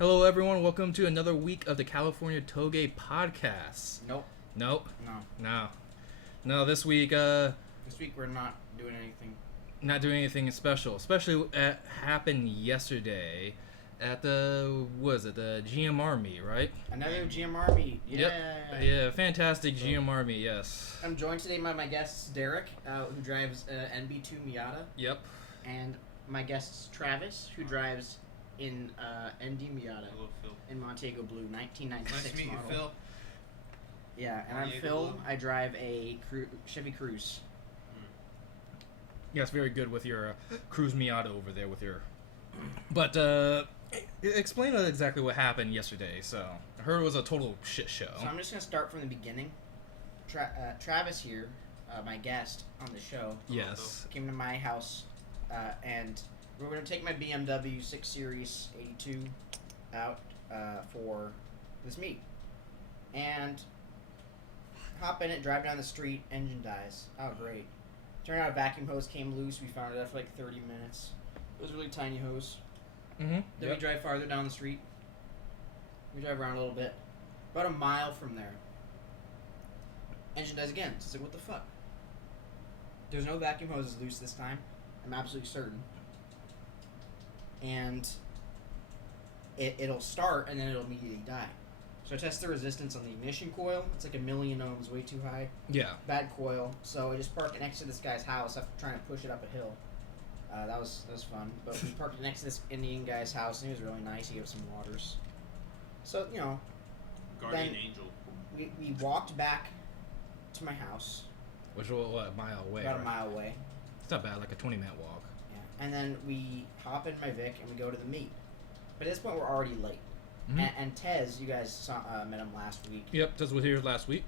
Hello, everyone. Welcome to another week of the California Touge podcast. Nope. Nope. No. No. This week, This week we're not doing anything. not doing anything special. Especially happened yesterday at the the GMR meet, right? Another GMR meet. Yeah. Yep. Yeah. Fantastic GMR meet. Yes. I'm joined today by my guest Derek, who drives NB2 Miata, Yep. and my guest Travis, who drives in ND Miata Hello, Phil. in Montego Blue, 1996 Nice to meet model. you, Phil. Yeah, and I'm Montego Phil. Blue. I drive a Chevy Cruze. Yes. Very good with your Cruise Miata over there with your. But explain exactly what happened yesterday. So I heard it was a total shit show. So I'm just gonna start from the beginning. Travis here, my guest on the show, Yes. came to my house, and we were going to take my BMW 6 Series 82 out for this meet. And hop in it, drive down the street, engine dies. Oh, great. Turned out a vacuum hose came loose. We found it after like 30 minutes. It was a really tiny hose. Mm-hmm. Then we drive farther down the street. We drive around a little bit. About a mile from there, engine dies again. So it's like, what the fuck? There's no vacuum hoses loose this time. I'm absolutely certain. And it'll start and then it'll immediately die. So I test the resistance on the ignition coil. It's like 1,000,000 ohms, way too high. Yeah. Bad coil. So I just parked it next to this guy's house after trying to push it up a hill. That was fun. But we parked it next to this Indian guy's house, and he was really nice. He gave us some waters. So, you know, Guardian Then- angel. we walked back to my house, Which was a mile away. about a right? mile away. It's not bad, like a 20-minute walk. Yeah. And then we hop in my Vic and we go to the meet. But at this point, we're already late. Mhm. And Tez, you guys saw, met him last week. Yep, Tez was here last week.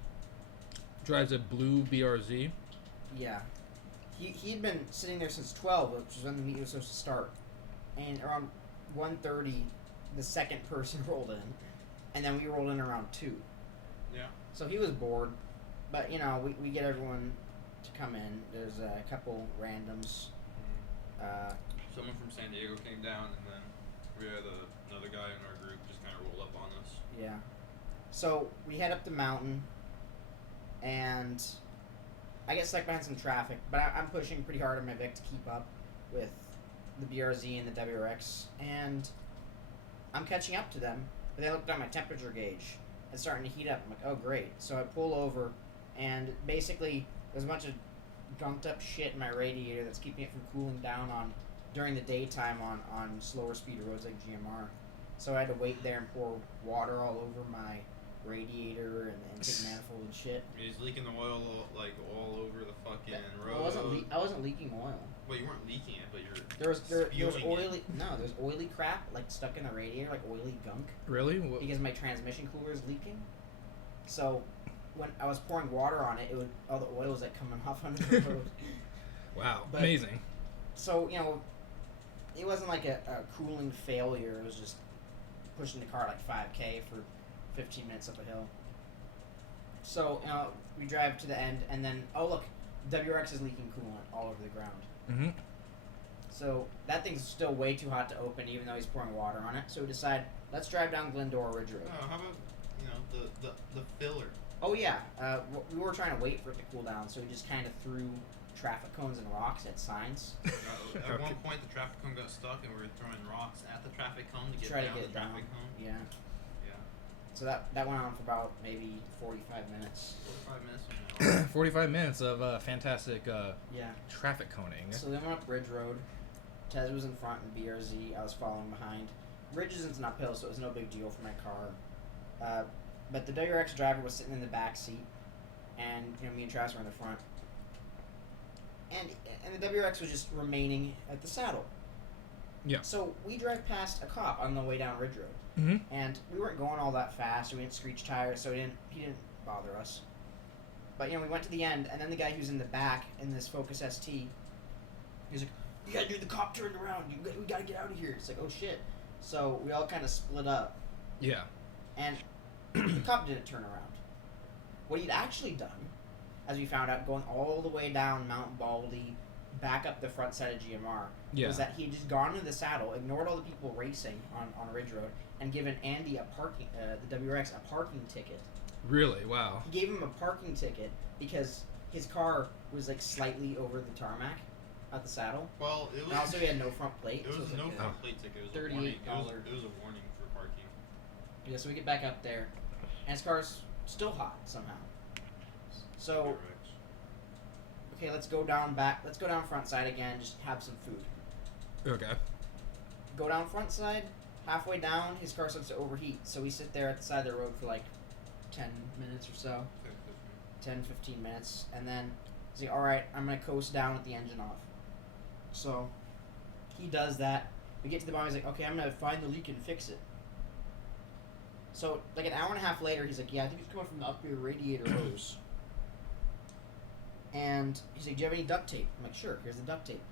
Drives a blue BRZ. Yeah. He'd been sitting there since 12, which is when the meet was supposed to start. And around 1:30, the second person rolled in. And then we rolled in around 2. Yeah. So he was bored. But, you know, we get everyone to come in. There's a couple randoms. Someone from San Diego came down, and then we had another guy in our group just kind of roll up on us. Yeah. So we head up the mountain, and I get stuck behind some traffic, but I'm pushing pretty hard on my Vic to keep up with the BRZ and the WRX, and I'm catching up to them, but they looked at my temperature gauge. It's starting to heat up. I'm like, oh, great. So I pull over, and basically there's a bunch of gunked up shit in my radiator that's keeping it from cooling down during the daytime on slower speed roads like GMR. So I had to wait there and pour water all over my radiator and intake manifold and shit. He's leaking the oil all over the fucking road. I wasn't leaking oil. Well, you weren't leaking it, but you're There was spewing oily it. no, there's oily crap like stuck in the radiator, like oily gunk, Really? What? because my transmission cooler is leaking. So when I was pouring water on it, all the oil was like coming off under the road. Wow, But- amazing. So, you know, it wasn't like a cooling failure. It was just pushing the car like 5K for 15 minutes up a hill. So, you know, we drive to the end, and then, oh, look, WRX is leaking coolant all over the ground. Mm-hmm. So that thing's still way too hot to open, even though he's pouring water on it. So we decide, let's drive down Glendora Ridge Road. Oh, how about the filler? Oh, yeah. We were trying to wait for it to cool down, so we just kind of threw traffic cones and rocks at signs. At one point, the traffic cone got stuck, and we were throwing rocks at the traffic cone to get Try to down get the it down. traffic cone. Yeah. Yeah. So that went on for about maybe 45 minutes. 45 minutes from now. 45 minutes of fantastic Yeah. traffic coning. So then we went up Ridge Road. Tez was in front in BRZ. I was following behind. Ridge isn't an uphill, so it was no big deal for my car. But the WRX driver was sitting in the back seat, and you know, me and Travis were in the front. And the WRX was just remaining at the saddle. Yeah. So we drive past a cop on the way down Ridge Road, Mm-hmm. and we weren't going all that fast. We didn't screech tires, so he didn't bother us. But you know, we went to the end, and then the guy who's in the back in this Focus ST, he's like, "You gotta do the cop turned around. We gotta get out of here." It's like, oh shit. So we all kind of split up, Yeah. and the cop didn't turn around. What he'd actually done, as we found out, going all the way down Mount Baldy, back up the front side of GMR Yeah. was that he had just gone into the saddle, ignored all the people racing on a ridge road, and given Andy the WRX a parking ticket. Really? Wow. He gave him a parking ticket because his car was like slightly over the tarmac at the saddle. Well, it was. And also he had no front plate. It was so no like front plate ticket. It was a $38. warning. It was a warning for parking. Yeah, so we get back up there, and his car's still hot somehow. So, Correct. okay, let's go down front side again, just have some food. Okay. Go down front side, halfway down, his car starts to overheat, so we sit there at the side of the road for like 10 minutes or so, 10, 15 minutes, and then he's like, alright, I'm going to coast down with the engine off. So, he does that. We get to the bottom, he's like, okay, I'm going to find the leak and fix it. So, like an hour and a half later, he's like, yeah, I think it's coming from the up rear radiator hose. And he's like, do you have any duct tape? I'm like, sure, here's the duct tape.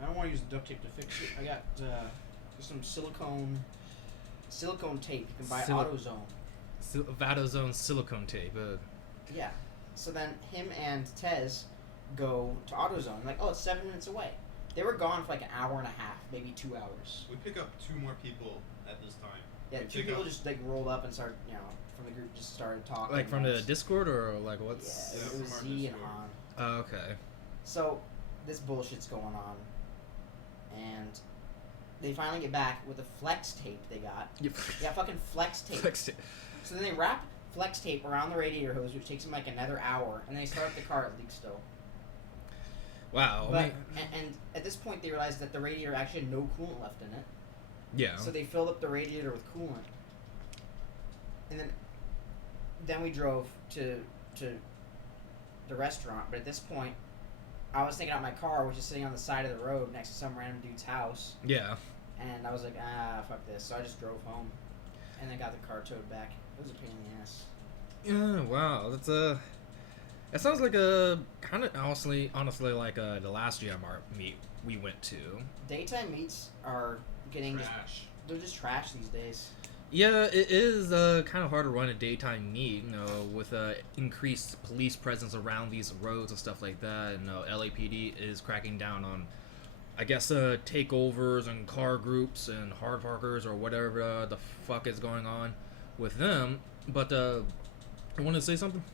I don't want to use the duct tape to fix it. I got some silicone tape you can buy at AutoZone. Vatozone silicone tape. Yeah. So then him and Tez go to AutoZone. Like, oh, it's 7 minutes away. They were gone for like an hour and a half, maybe 2 hours. We pick up 2 more people at this time. Yeah, 2 people just like rolled up and started, from the group just started talking. Like from the Discord or like what's? Yeah, it was from our Z and Discord. Han. Oh, okay. So this bullshit's going on, and they finally get back with the flex tape they got. Yep. Yeah, fucking flex tape. Flex tape. So then they wrap flex tape around the radiator hose, which takes them like another hour, and they start up the car, it leaks still. Wow. But, and at this point they realized that the radiator actually had no coolant left in it. Yeah. So they filled up the radiator with coolant. And then we drove to the restaurant, but at this point I was taking out my car, which is sitting on the side of the road next to some random dude's house. Yeah. And I was like, fuck this. So I just drove home and then got the car towed back. It was a pain in the ass. Yeah. Wow. That's That sounds like a kind of honestly like the last GMR meet we went to. Daytime meets are getting Trash. they're just trash these days. Yeah, it is kind of hard to run a daytime meet, with increased police presence around these roads and stuff like that. And LAPD is cracking down on, I guess, takeovers and car groups and hard parkers or whatever the fuck is going on with them. But I want to say something.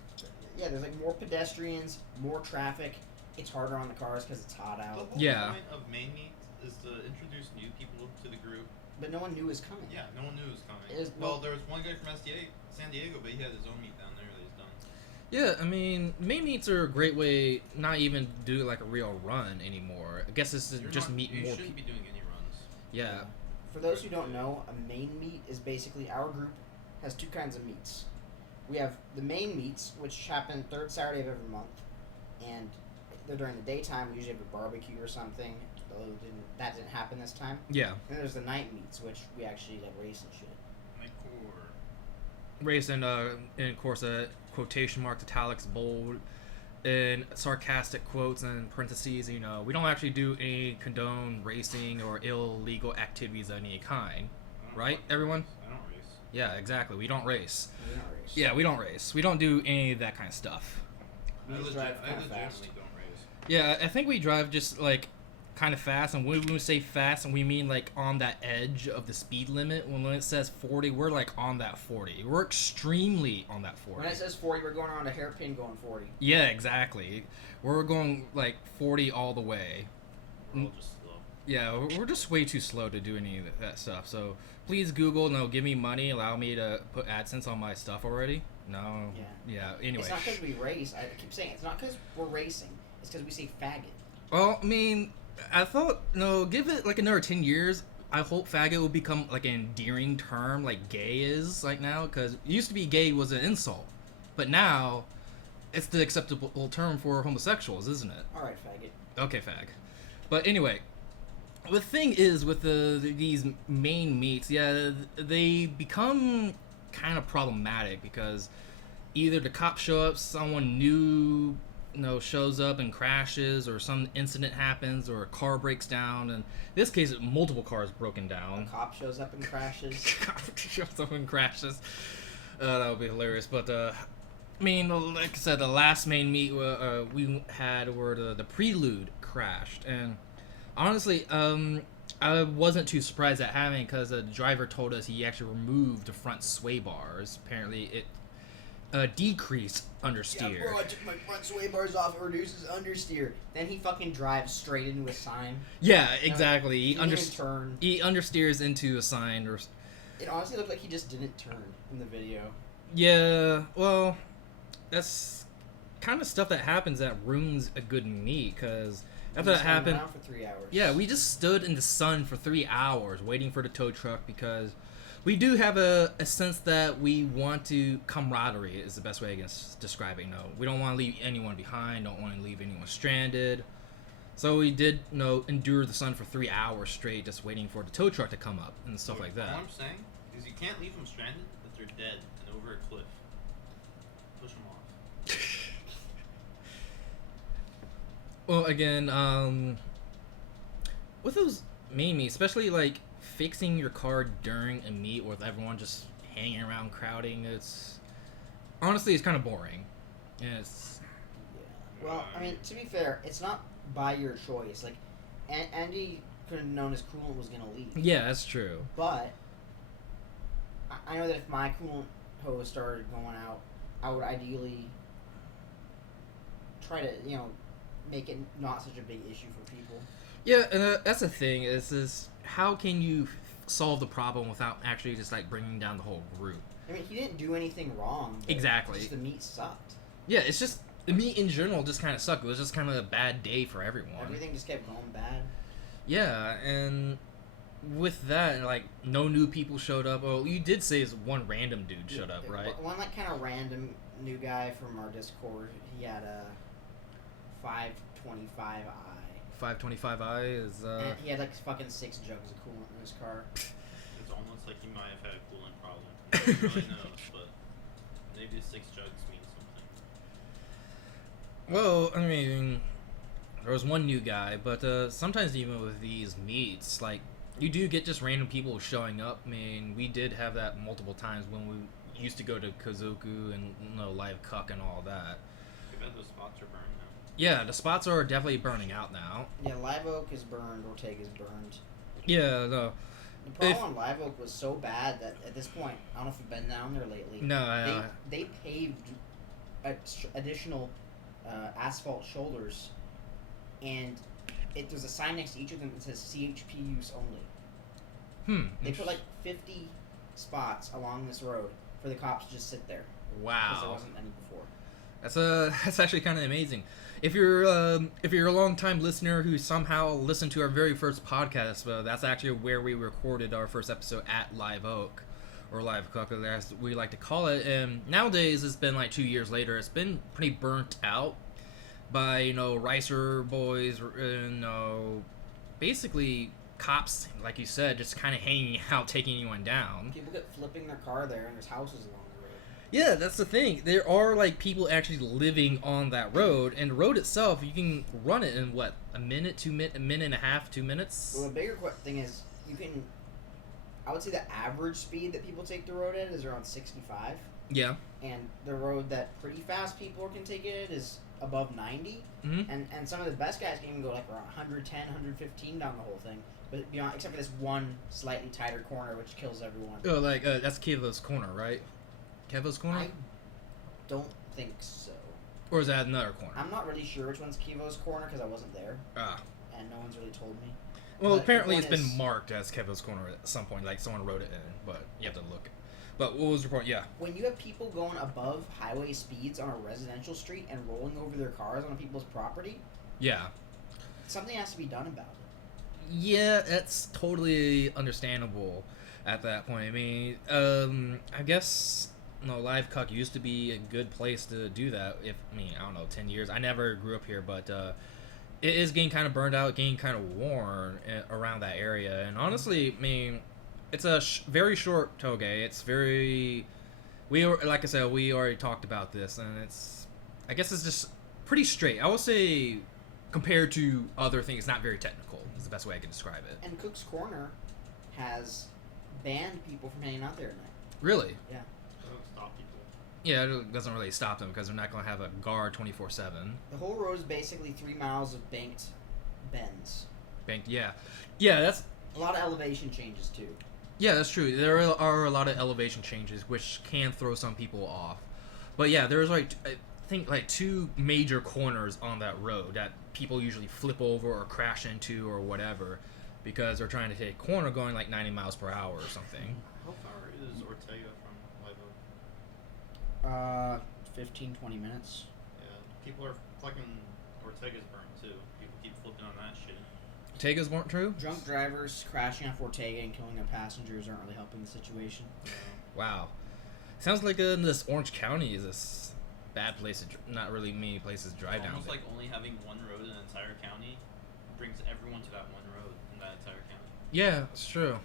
Yeah, there's like more pedestrians, more traffic. It's harder on the cars because it's hot The out. whole Yeah. point of main meet is to introduce new people to the group. But no one knew it was coming. Yeah, no one knew it was coming. Well, there was one guy from San Diego, but he had his own meet down there that he's done. Yeah, I mean, main meets are a great way not even do like a real run anymore. I guess it's just meet You more shouldn't people. be doing any runs. Yeah. For those who don't know, a main meet is basically our group has 2 kinds of meets. We have the main meets, which happen 3rd Saturday of every month, and they're during the daytime. We usually have a barbecue or something. Although that didn't happen this time. Yeah. And there's the night meets, which we actually like race and shit. My core. Race and of course quotation marks, italics, bold, and sarcastic quotes and parentheses. We don't actually do any condone racing or illegal activities of any kind, I don't right? fucking Everyone? race. I don't race. Yeah, exactly. We don't race. We don't race. Yeah, we don't race. We don't do any of that kind of stuff. We I just drive kinda legitimately fast. don't race. Yeah, I think we drive just like kind of fast, and when we say fast, and we mean like on that edge of the speed limit. When it says 40, we're like on that 40. We're extremely on that 40. When it says 40, we're going around a hairpin going 40. Yeah, exactly. We're going like 40 all the way. We're all just slow. Yeah, we're just way too slow to do any of that stuff. So please Google, give me money, allow me to put AdSense on my stuff already. No. Yeah. Anyway. It's not because we race. I keep saying it's not because we're racing. It's because we say faggot. Well, I mean, I thought, give it like another 10 years. I hope faggot will become like an endearing term like gay is like now. Because it used to be gay was an insult. But now, it's the acceptable term for homosexuals, isn't it? Alright, faggot. Okay, fag. But anyway, the thing is with these main meets, yeah, they become kind of problematic because either the cops show up, someone new, shows up and crashes, or some incident happens, or a car breaks down. And in this case, multiple cars broken down. A cop shows up and crashes. Cop shows up and crashes. That would be hilarious. But I mean, like I said, the last main meet we had were the Prelude crashed. And honestly, I wasn't too surprised at having, because the driver told us he actually removed the front sway bars. Apparently, it decreased understeer. Yeah, bro, I took my front sway bars off. It reduces understeer. Then he fucking drives straight into a sign. Yeah, exactly. He didn't turn. He understeers into a sign. Or it honestly looked like he just didn't turn in the video. Yeah, well, that's kind of stuff that happens that ruins a good meet, because after that happened, for 3 hours. Yeah, we just stood in the sun for 3 hours waiting for the tow truck, because we do have a sense that we want to camaraderie is the best way I can describe it. We don't want to leave anyone behind, don't want to leave anyone stranded. So we did, endure the sun for 3 hours straight, just waiting for the tow truck to come up and stuff like that. What I'm saying is you can't leave them stranded if they're dead and over a cliff. Push them off. Well, again, with those made especially like fixing your car during a meet with everyone just hanging around crowding, it's kind of boring. And it's Well, I mean, to be fair, it's not by your choice. Like, Andy could have known his coolant was gonna leak. Yeah, that's true. But I know that if my coolant hose started going out, I would ideally try to, make it not such a big issue for people. Yeah, and that's the thing is how can you solve the problem without actually just like bringing down the whole group? I mean, he didn't do anything wrong. Exactly. Just the meat sucked. Yeah, it's just the meet in general just kind of sucked. It was just kind of a bad day for everyone. Everything just kept going bad. Yeah, and with that, like, no new people showed up. Oh, you did say one random dude showed up, right? One like kind of random new guy from our Discord. He had a 525i. 525i is And he had like fucking 6 jugs of coolant in his car. It's almost like he might have had a coolant problem. He doesn't really know, but maybe 6 jugs means something. Well, I mean, there was one new guy, but sometimes even with these meets, like, you do get just random people showing up. I mean, we did have that multiple times when we used to go to Kazoku and Live Cuck and all that. Too bad those spots are burned now. Yeah, the spots are definitely burning out now. Yeah, Live Oak is burned. Ortega's burned. Yeah, no. The problem on Live Oak was so bad that at this point, I don't know if you've been down there lately. No, they paved additional asphalt shoulders, and there's a sign next to each of them that says CHP use only. They put like 50 spots along this road for the cops to just sit there. Wow. Because there wasn't any before. That's actually kind of amazing. If you're a long time listener who somehow listened to our very first podcast, that's actually where we recorded our first episode at Live Oak, or Live Cuck, as we like to call it. And nowadays, it's been like 2 years later. It's been pretty burnt out by Ricer boys, basically cops, like you said, just kind of hanging out, taking anyone down. People get flipping their car there, and there's houses along the road. Yeah, that's the thing. There are like people actually living on that road, and the road itself, you can run it in what, a minute and a half, 2 minutes. Well, the bigger thing is I would say the average speed that people take the road at is around 65. Yeah. And the road that pretty fast people can take it at is above 90. Mm-hmm. And some of the best guys can even go like around 110, 115 down the whole thing. But beyond, except for this one slightly tighter corner, which kills everyone. Oh, like that's Kevo's corner, right? Kevo's corner? I don't think so. Or is that another corner? I'm not really sure which one's Kevo's corner because I wasn't there. Ah. And no one's really told me. Well, But apparently the it's point been is, marked as Kevo's corner at some point. Like someone wrote it in, but you have to look. But what was your point? Yeah. when you have people going above highway speeds on a residential street and rolling over their cars on people's property, Yeah. something has to be done about it. Yeah, that's totally understandable at that point. I mean, I guess Live Cuck used to be a good place to do that. I don't know, 10 years. I never grew up here, but it is getting kind of burned out, getting kind of worn around that area. And honestly, I mean, it's a very short toge. It's very, like I said, we already talked about this, and I guess it's just pretty straight. I would say, compared to other things, it's not very technical. Is the best way I can describe it. And Cook's Corner has banned people from hanging out there at night. Really? Yeah. Doesn't stop people. Yeah, it doesn't really stop them because they're not going to have a guard 24/7. The whole road is basically 3 miles of banked bends. Banked, yeah. Yeah, that's A lot of elevation changes too. Yeah, that's true. There are a lot of elevation changes which can throw some people off. But yeah, there's like I think like two major corners on that road that people usually flip over or crash into or whatever because they're trying to take a corner going like 90 miles per hour or something. How far is Ortega from Live Oak? 15, 20 minutes. Yeah, people are fucking Ortega's burnt too. People keep flipping on that shit. Tegas weren't true? Drunk drivers crashing off Ortega and killing their passengers aren't really helping the situation. Wow. Sounds like this Orange County is a bad place to not really many places to drive down Almost there. like only having one road in an entire county brings everyone to that one road in that entire county. Yeah, it's true.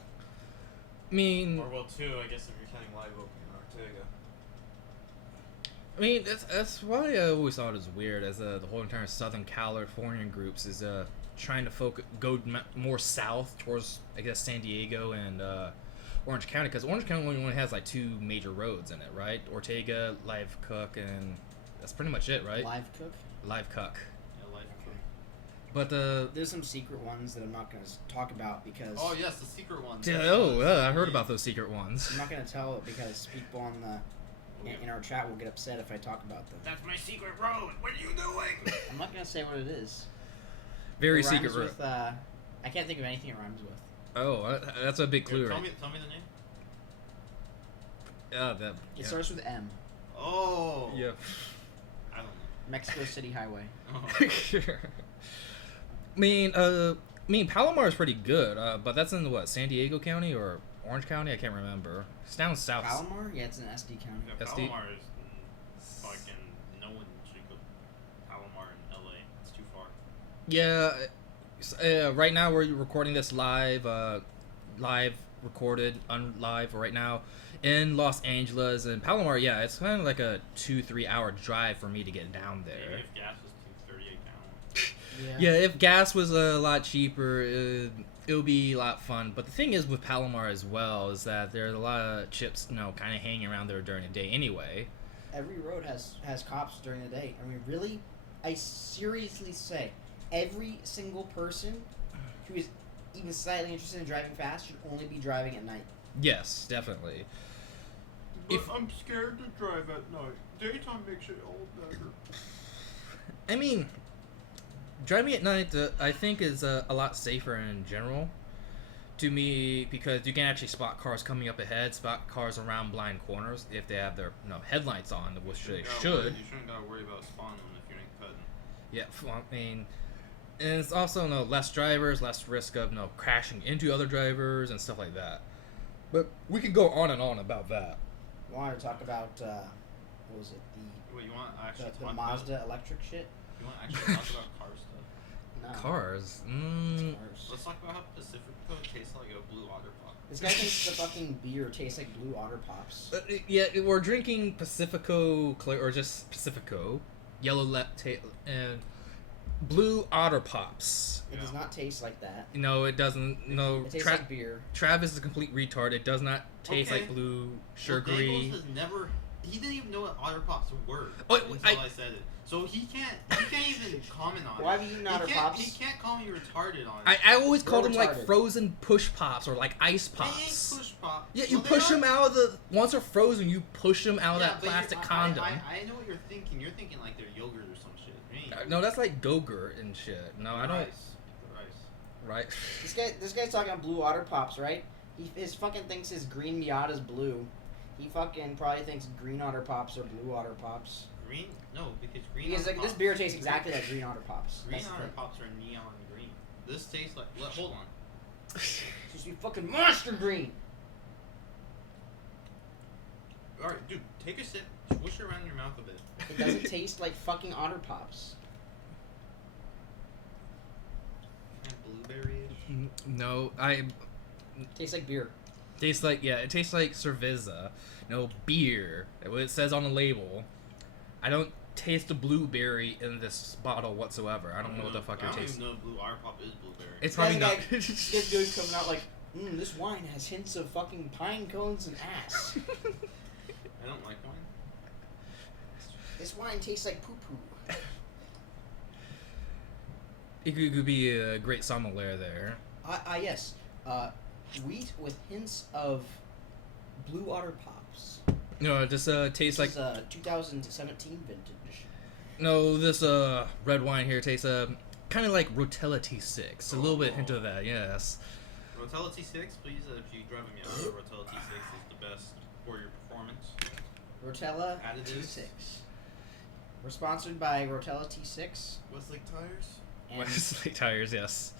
I mean, Or well, two, I guess if you're counting Live Oak and Ortega. I mean, that's why I always thought it was weird as the whole entire Southern Californian groups is trying to more south towards, I guess, San Diego and Orange County, because Orange County only has like two major roads in it, right? Ortega, Live Cook, and that's pretty much it, right? Live cook. Live Cook. Yeah, Live Oak. But There's some secret ones that I'm not going to talk about because Oh yes, the secret ones. I heard about those secret ones. I'm not going to tell it because people on in our chat will get upset if I talk about them. That's my secret road. What are you doing? I'm not going to say what it is. Very It secret rhymes road. with, I can't think of anything it rhymes with. Oh, that's a big clue, Tell right? me the name. That. It starts with M. Oh. Yeah. I don't know. Mexico City Highway. Oh. I mean, Palomar is pretty good, but that's in what, San Diego County or Orange County? I can't remember. It's down south. Palomar? Yeah, it's in SD County. Yeah, SD? Palomar is fucking no one should go Palomar in LA. It's too far. Yeah, right now we're recording this live recorded unlive right now in Los Angeles and Palomar. Yeah, it's kind of like a 2-3 hour drive for me to get down there. Maybe if gas was $2.38 gallon. Yeah, if gas was a lot cheaper, it would be a lot fun. But the thing is with Palomar as well is that there's a lot of chips, kind of hanging around there during the day anyway. Every road has cops during the day. I mean, really? I seriously say, every single person who is even slightly interested in driving fast should only be driving at night. Yes, definitely. But I'm scared to drive at night. Daytime makes it all better. I mean, driving at night, I think, is a lot safer in general to me because you can actually spot cars coming up ahead, spot cars around blind corners if they have their headlights on, which they should. You shouldn't gotta worry about spawning if you ain't cutting. Yeah, I mean, and it's also less drivers, less risk of crashing into other drivers and stuff like that. But we could go on and on about that. I wanted to talk about, what was it, Wait, you want to actually the talk Mazda about? electric shit? You want to actually talk about car stuff? No. Cars. Cars. Let's talk about how Pacifico tastes like a blue otter pop. This guy thinks the fucking beer tastes like Blue Otter Pops. Yeah, we're drinking Pacifico or just Pacifico, yellow and Blue Otter Pops. It does not taste like that. No, it doesn't. No, It tastes like beer. Travis is a complete retard. It does not taste Okay. like blue, Well, sugary. Dangles has never. He didn't even know what otter pops were Oh, until I said it. So he can't even comment on it. Why have you eaten Otter Pops? He can't call me retarded on it. I always called them retarded. like frozen push pops or like ice They pops. ain't push pop. Yeah, you Well, they push are- them out of the once they're frozen. You push them out of Yeah, that but you're- plastic condom. I know what you're thinking. You're thinking like they're yogurt or some shit. Right? No, that's like Go-Gurt and shit. No, I don't. Rice. The rice. Right. This guy's talking about Blue Otter Pops, right? His fucking thinks his green Miata's blue. He fucking probably thinks Green Otter Pops are Blue Otter Pops. Green? No, because green. Because Otter like, this Pops- beer tastes exactly like Green Otter Pops. Green That's the Otter thing. Pops are neon green. This tastes like. Hold on. It's supposed to be fucking monster green. All right, dude, take a sip. Swish it around your mouth a bit. It doesn't taste like fucking Otter Pops. Kind of blueberry-ish. No, Tastes like beer. tastes like it tastes like cerveza. No beer. What it says on the label. I don't taste the blueberry in this bottle whatsoever. I don't know what the fuck I it don't tastes. even know Blue Otter Pop is blueberry. It's probably not. This dude's coming out like, this wine has hints of fucking pine cones and ass. I don't like wine. This wine tastes like poo poo. It could be a great similar there. Yes. Wheat with hints of Blue Water Pops. No, this tastes This like is 2017 vintage. no. This red wine here tastes kind of like Rotella T6. A little bit hint of that, yes. Rotella T6, please, if you drive a Miata, Rotella T6 is the best for your performance. Rotella Additives. T6. We're sponsored by Rotella T6 Westlake tires. and, Westlake tires, yes.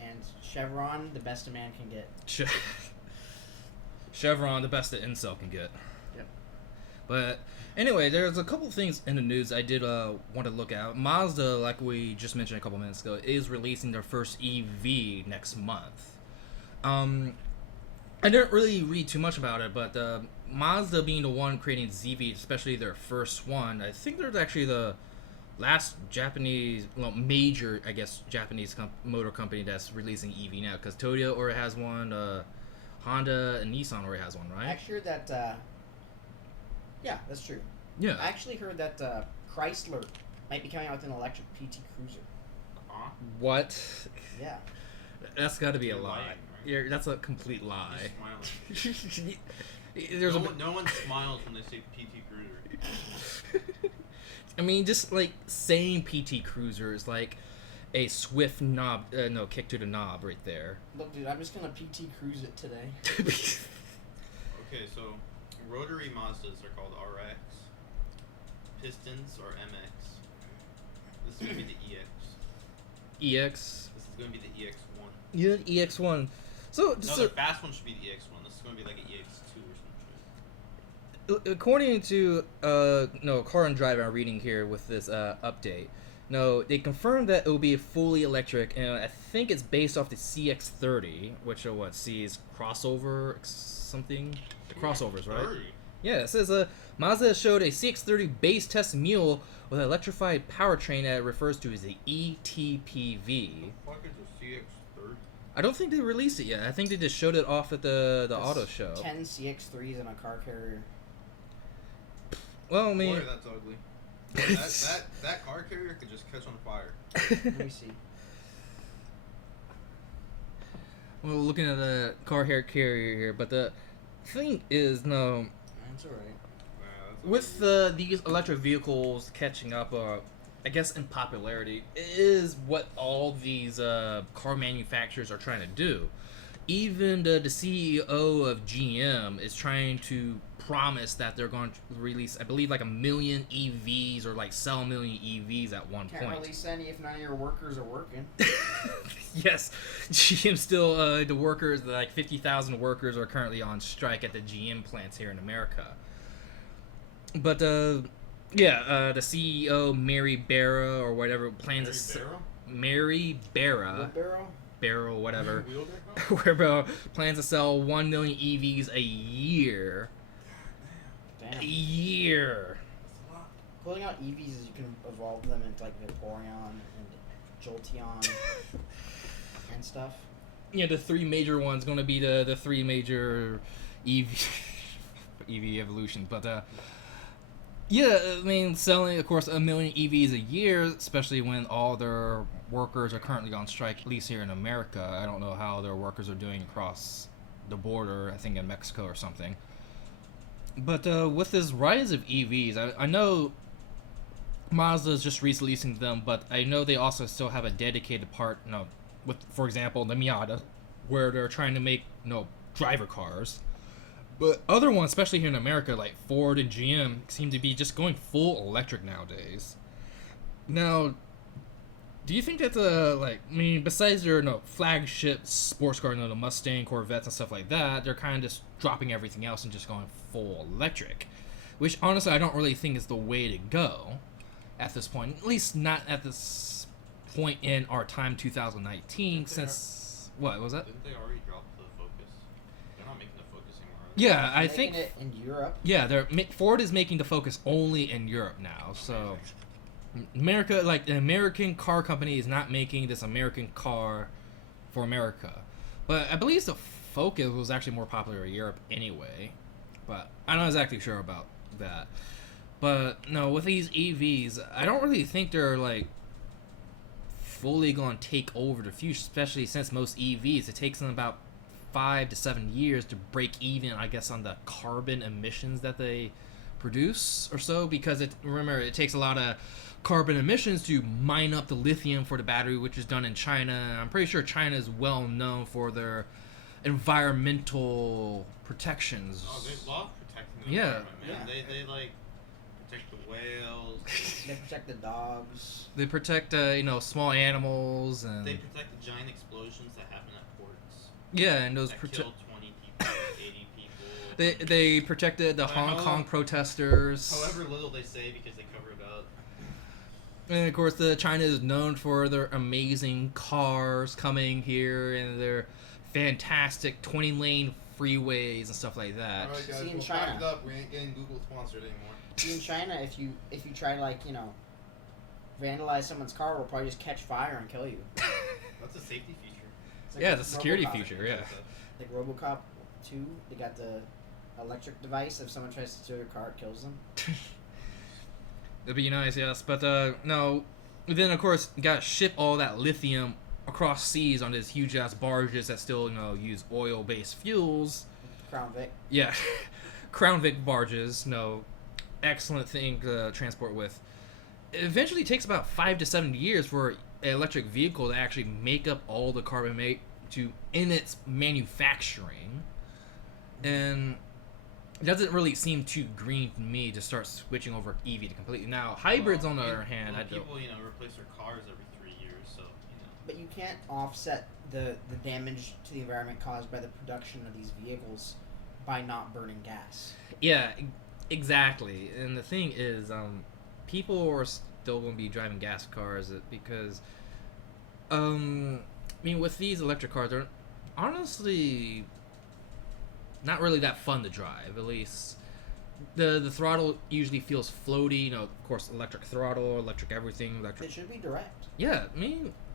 and Chevron, the best a man can get. Chevron, the best that Incel can get. Yep. But anyway, there's a couple things in the news I did want to look at. Mazda, like we just mentioned a couple minutes ago, is releasing their first EV next month. I didn't really read too much about it, but Mazda being the one creating ZV, especially their first one, I think they're actually the last Japanese, well, major, I guess, Japanese motor company that's releasing EV now, because Toyota already has one, Honda and Nissan already has one, I right? actually heard that. Yeah, that's true. Yeah. I actually heard that Chrysler might be coming out with an electric PT Cruiser. What? Yeah. That's got to be a You're lie. lying, right? Yeah, that's a complete lie. You're smiling. There's No one smiles when they say PT Cruiser. I mean, just like saying PT Cruiser is like a swift knob, kick to the knob right there. Look, dude, I'm just gonna PT Cruise it today. Okay, so rotary Mazdas are called RX. Pistons are MX. This is going to be the EX. EX. This is going to be the EX1. Yeah, EX1. So, No, the fast one should be the EX1. This is going to be like an EX2 or some shit. according to Car and Drive I'm reading here with this update. No, they confirmed that it will be fully electric, and I think it's based off the CX30, which are what sees crossover something. The crossovers, right? 30. Yeah, it says Mazda showed a CX30 base test mule with an electrified powertrain that it refers to as the ETPV. What the fuck is a CX30? I don't think they released it yet. I think they just showed it off at the There's auto show. 10 CX3s in a car carrier. Well, I mean, Boy, that's ugly. That car carrier could just catch on fire. Let me see. well, looking at the car hair carrier here, but the thing is, no, That's alright. That's with ugly. these electric vehicles catching up, I guess in popularity, is what all these car manufacturers are trying to do. Even the CEO of GM is trying to promise that they're going to release, I believe, like 1 million EVs or like sell 1 million EVs at one Can't point. release any if none of your workers are working. Yes, GM still, the workers, like 50,000 workers are currently on strike at the GM plants here in America. But, yeah, the CEO, Mary Barra, or whatever, plans to... Mary Barra. Wheelbarrow? Barrel, whatever. Wheelbarrow? Where plans to sell 1 million EVs a year. Damn. A year. That's a lot. Pulling out EVs is you can evolve them into like Vaporeon and Jolteon and stuff. Yeah, the three major ones going to be the three major EV EV evolutions, but yeah, I mean, selling, of course, 1 million EVs a year, especially when all their workers are currently on strike, at least here in America. I don't know how their workers are doing across the border, I think in Mexico or something. But with this rise of EVs, I know Mazda is just releasing them, but I know they also still have a dedicated part, with, for example, the Miata, where they're trying to make, driver cars. But other ones, especially here in America, like Ford and GM, seem to be just going full electric nowadays. Now, do you think that's besides their flagship sports car, the Mustang, Corvettes, and stuff like that, they're kind of just dropping everything else and just going full electric, which honestly I don't really think is the way to go at this point. At least not at this point in our time, 2019. Since what was that? Didn't they already drop the Focus? They're not making the Focus anymore. Yeah, I Making think it in Europe. yeah, Ford is making the Focus only in Europe now. So America, like an American car company, is not making this American car for America. But I believe the Focus was actually more popular in Europe anyway. But I'm not exactly sure about that. But no, with these EVs, I don't really think they're like fully going to take over the future, especially since most EVs, it takes them about 5 to 7 years to break even, I guess, on the carbon emissions that they produce or so, because remember, it takes a lot of carbon emissions to mine up the lithium for the battery, which is done in China. I'm pretty sure China is well known for their environmental protections. Oh, they love protecting the Yeah. environment, man. Yeah. They like protect the whales. They protect the dogs. They protect small animals, and They protect the giant explosions that happen at ports. yeah, and those That kill 20 people, 80 people. they protected the Hong Kong protesters. However little they say because they cover it up. And of course, China is known for their amazing cars coming here and their fantastic 20-lane freeways and stuff like that. Alright guys, See, in we'll China- pack it up. We ain't getting Google sponsored anymore. See, in China, if you try to vandalize someone's car, it'll probably just catch fire and kill you. That's a safety feature. It's like Yeah, it's a security RoboCop. feature, yeah. Like RoboCop 2, they got the electric device. If someone tries to steal your car, it kills them. It'd be nice, yes, but no. Then of course, you gotta ship all that lithium across seas on these huge ass barges that still use oil-based fuels. Crown Vic. Yeah, Crown Vic barges. No, excellent thing to transport with. It eventually takes about 5 to 7 years for an electric vehicle to actually make up all the carbon in its manufacturing, and it doesn't really seem too green to me to start switching over EV to completely. Now hybrids, on the other hand, I don't. People replace their cars every 3 years, so But you can't offset the damage to the environment caused by the production of these vehicles by not burning gas. Yeah, exactly. And the thing is, people are still going to be driving gas cars because, with these electric cars, they're honestly not really that fun to drive. At least the throttle usually feels floaty. Of course, electric throttle, electric everything, electric. It should be direct. Yeah,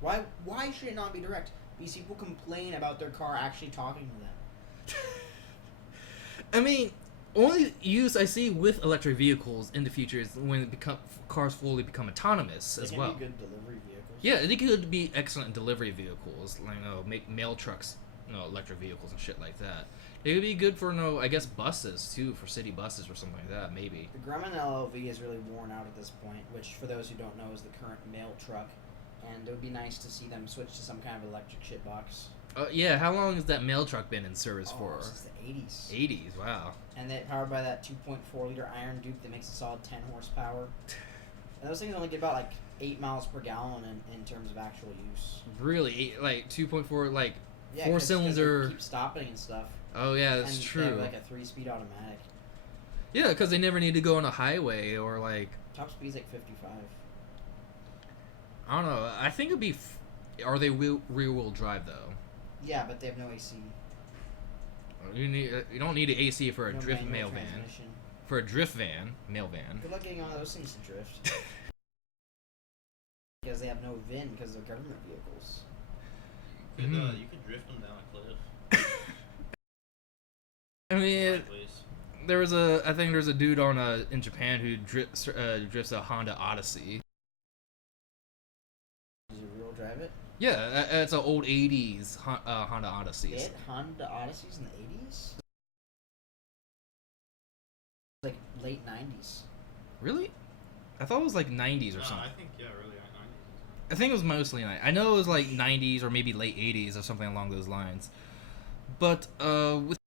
Why should it not be direct? These people complain about their car actually talking to them. Only use I see with electric vehicles in the future is when cars fully become autonomous They as can well. be good delivery vehicles. Yeah, they could be excellent delivery vehicles, make mail trucks, electric vehicles and shit like that. They could be good for I guess buses too, for city buses or something like that, maybe. The Grumman LLV is really worn out at this point, which for those who don't know is the current mail truck, and it would be nice to see them switch to some kind of electric shitbox. Yeah, how long has that mail truck been in service for? Since the 80s. 80s, wow. And they're powered by that 2.4 liter Iron Duke that makes a solid 10 horsepower. And those things only get about 8 miles per gallon in terms of actual use. Really? 2.4, Yeah, 4 'cause cylinder. they keep stopping and stuff. Oh yeah, that's and true. They have a 3-speed automatic. Yeah, because they never need to go on a highway or Top speed's 55. I don't know. I think it'd be. Are they rear wheel drive though? Yeah, but they have no AC. You don't need an AC for a No drift manual mail van. transmission. For a drift van, mail van. Good luck getting all those things to drift. Because they have no VIN because they're government vehicles. you could drift them down a cliff. Sideways. I think there's a dude in Japan who drifts a Honda Odyssey. Does it real drive it? Yeah, it's an old '80s Honda Odyssey. They had Honda Odysseys in the 80s? Late 90s. Really? I thought it was '90s or No, something. I think early 90s. I think it was mostly I know it was '90s or maybe late '80s or something along those lines. But with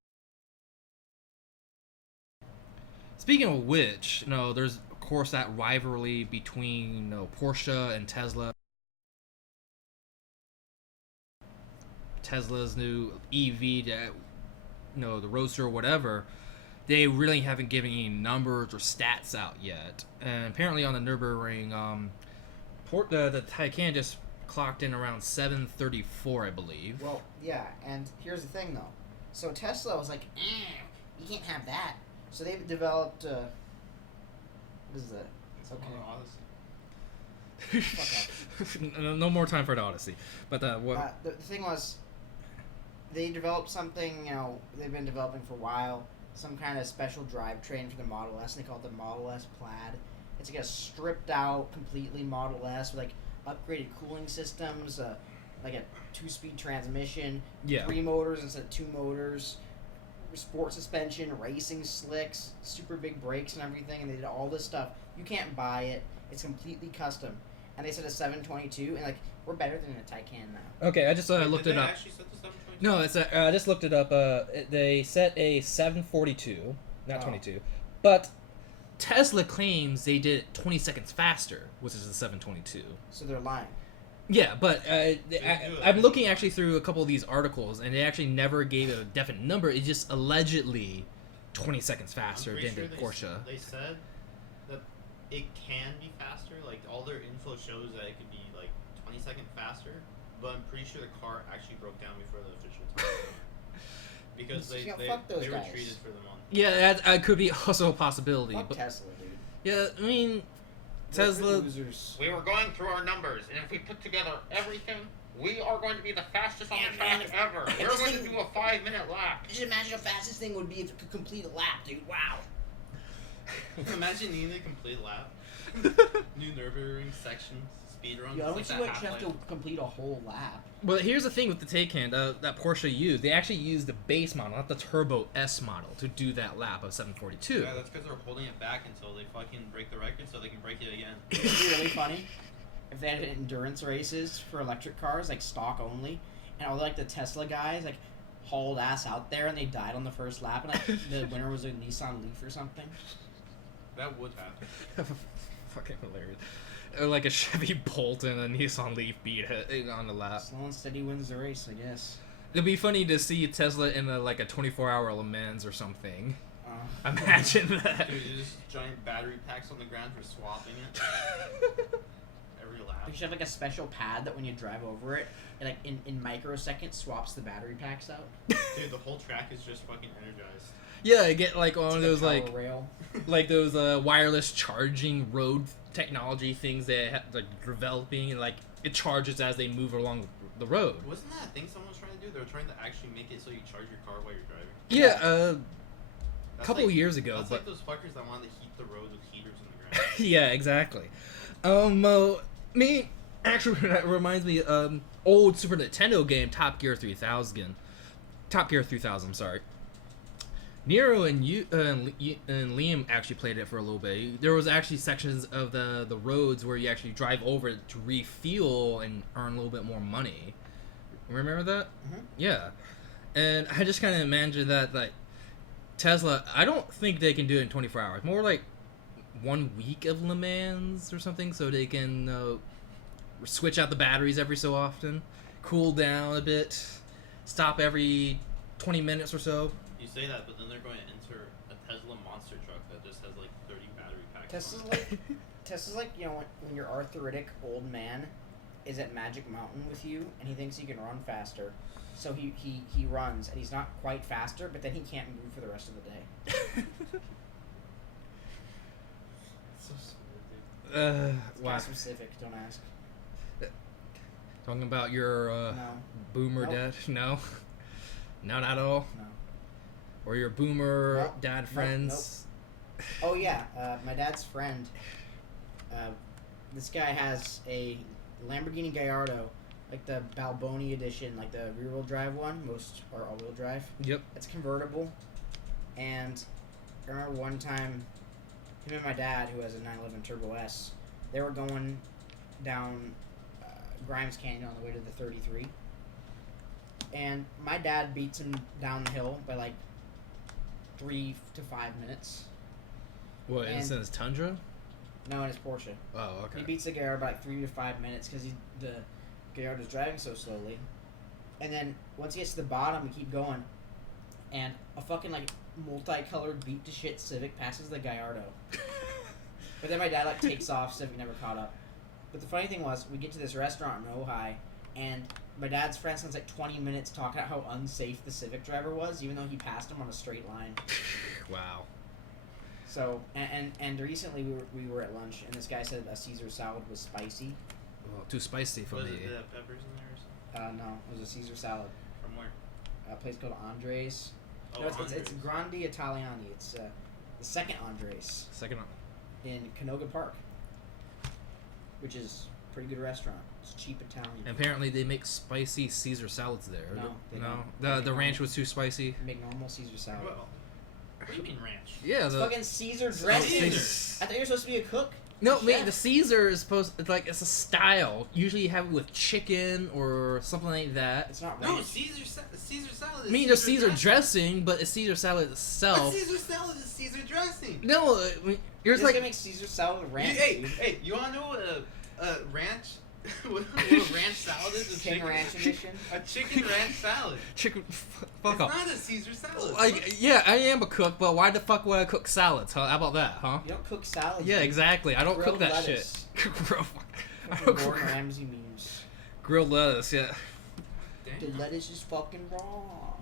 speaking of which, there's of course that rivalry between Porsche and Tesla. Tesla's new EV, the Roadster or whatever, they really haven't given any numbers or stats out yet. And apparently on the Nürburgring, the Taycan just clocked in around 734, I believe. Well, yeah, and here's the thing though. So Tesla was like, you can't have that. So they've developed, what is that? It's Okay. Honda Odyssey. No more time for the Odyssey. But what? The thing was, they developed something, they've been developing for a while, some kind of special drivetrain for the Model S, and they call it the Model S Plaid. It's a stripped out, completely Model S with upgraded cooling systems, like a 2-speed transmission, Yeah. 3 motors instead of 2 motors, sport suspension, racing slicks, super big brakes and everything, and they did all this stuff. You can't buy it. It's completely custom. And they said a 722, and like we're better than a Taycan now. Okay, I just Wait, looked did it they up. actually set the 722? No, it's I just looked it up. They set a 742, not Oh. 22, but Tesla claims they did it 20 seconds faster, which is the 722. So they're lying. Yeah, but do it I'm looking actually through a couple of these articles, and they actually never gave a definite number. It's just allegedly 20 seconds faster I'm pretty than sure the Porsche. They said that it can be faster. Like all their info shows that it could be like 20 seconds faster, but I'm pretty sure the car actually broke down before the official time. Because Yeah, fuck those they were guys. treated for the month. Yeah, that could be also a possibility. Fuck But Tesla, dude. yeah, I mean, They're Tesla. losers. We were going through our numbers, and if we put together everything, we are going to be the fastest on Yeah, the track man. ever. If We're this going to thing- do a 5-minute lap. Just imagine how fast this thing would be if it could complete a lap, dude. Wow. Imagine needing a complete lap. New Nürburgring sections, speed runs. Yo, I like don't see that what you have half-life. to complete a whole lap. Well, here's the thing with the Taycan that Porsche used. They actually used the base model, not the Turbo S model, to do that lap of 742. Yeah, that's because they're holding it back until they fucking break the record so they can break it again. It would be really funny if they had endurance races for electric cars, like stock only, and all like the Tesla guys like hauled ass out there and they died on the first lap, and like the winner was a Nissan Leaf or something. That would happen. Fucking hilarious. Or like a Chevy Bolt and a Nissan Leaf beat it on the lap. Slow and steady wins the race, I guess. It'd be funny to see Tesla in like a 24-hour Le Mans or something. Uh, Imagine that. Dude, just giant battery packs on the ground for swapping it every lap. You should have like a special pad that when you drive over it, it like in microseconds swaps the battery packs out. Dude, the whole track is just fucking energized. Yeah, I get like one It's of a those power like rail. those wireless charging road technology things that like developing, and like it charges as they move along the road. Wasn't that a thing someone was trying to do? They were trying to actually make it so you charge your car while you're driving. Yeah, a That's couple like, years ago, That's but like those fuckers that wanted to heat the road with heaters in the ground. yeah, exactly. Me actually that reminds me old Super Nintendo game Top Gear 3000. Top Gear 3000, I'm sorry. Nero and Liam actually played it for a little bit. There was actually sections of the roads where you actually drive over it to refuel and earn a little bit more money. Remember that? Mhm. Yeah. And I just kind of imagine that, like, Tesla, I don't think they can do it in 24 hours. More like 1 week of Le Mans or something, so they can switch out the batteries every so often, cool down a bit, stop every 20 minutes or so. You say that, but then they're going to enter a Tesla monster truck that just has like 30 battery packs. Tesla's on it. like Tesla's like, you know, when your arthritic old man is at Magic Mountain with you and he thinks he can run faster. So he runs and he's not quite faster, but then he can't move for the rest of the day. So stupid, dude. It's Wow. kind of specific, don't ask. Talking about your No. boomer Nope. dad? No? No, not at all? No. Or your boomer Nope. dad Nope, friends? Oh yeah, my dad's friend. This guy has a Lamborghini Gallardo, like the Balboni edition, like the rear-wheel drive one. Most are all-wheel drive. Yep. It's convertible, and I remember one time, him and my dad, who has a 911 Turbo S, they were going down Grimes Canyon on the way to the 33, and my dad beats him down the hill by like 3 to 5 minutes. What, And- in his Tundra? No, in his Porsche. Oh, He okay. beats the Gallardo by like 3 to 5 minutes because the Gallardo's driving so slowly. And then once he gets to the bottom, we keep going, and a fucking like multicolored beat to shit Civic passes the Gallardo. But then my dad like takes off. Civic never caught up. But the funny thing was, we get to this restaurant in Ojai, and my dad's friend spends like 20 minutes talking about how unsafe the Civic driver was, even though he passed him on a straight line. Wow. So and recently we were at lunch, and this guy said a Caesar salad was spicy. Oh, too spicy for Was me. it, did it have peppers in there or something? No, it was a Caesar salad. From where? A place called Andres. Oh, No, it's Andres. Grandi Italiani. It's the second Andres Second on. in Canoga Park, which is Pretty good restaurant. It's cheap Italian. And apparently they make spicy Caesar salads there. No, they no. don't. The ranch was too spicy. Make normal Caesar salad. Well, what do you mean ranch? Yeah, It's fucking Caesar dressing. Caesar. I thought you were supposed to be a cook. No, Chef. mate, the Caesar is supposed it's like it's a style. Usually you have it with chicken or something like that. It's not No, ranch. Caesar salad. I mean, there's Caesar dressing, but it's Caesar salad But itself. Caesar salad is Caesar dressing. No, I mean, You're yours just like gonna make Caesar salad with ranch. dude. Hey, you wanna know what a ranch? what a ranch salad is? King Ranch edition. A chicken ranch salad. chicken. Fuck It's off. not a Caesar salad. Like, yeah, I am a cook, but why the fuck would I cook salads? Huh? How about that, huh? You don't cook salads. Yeah, dude. exactly. I don't Grilled cook that lettuce. shit. Bro, I Fucking don't Gordon cook Ramsay memes. grilled lettuce. Yeah. The Damn. lettuce is fucking raw.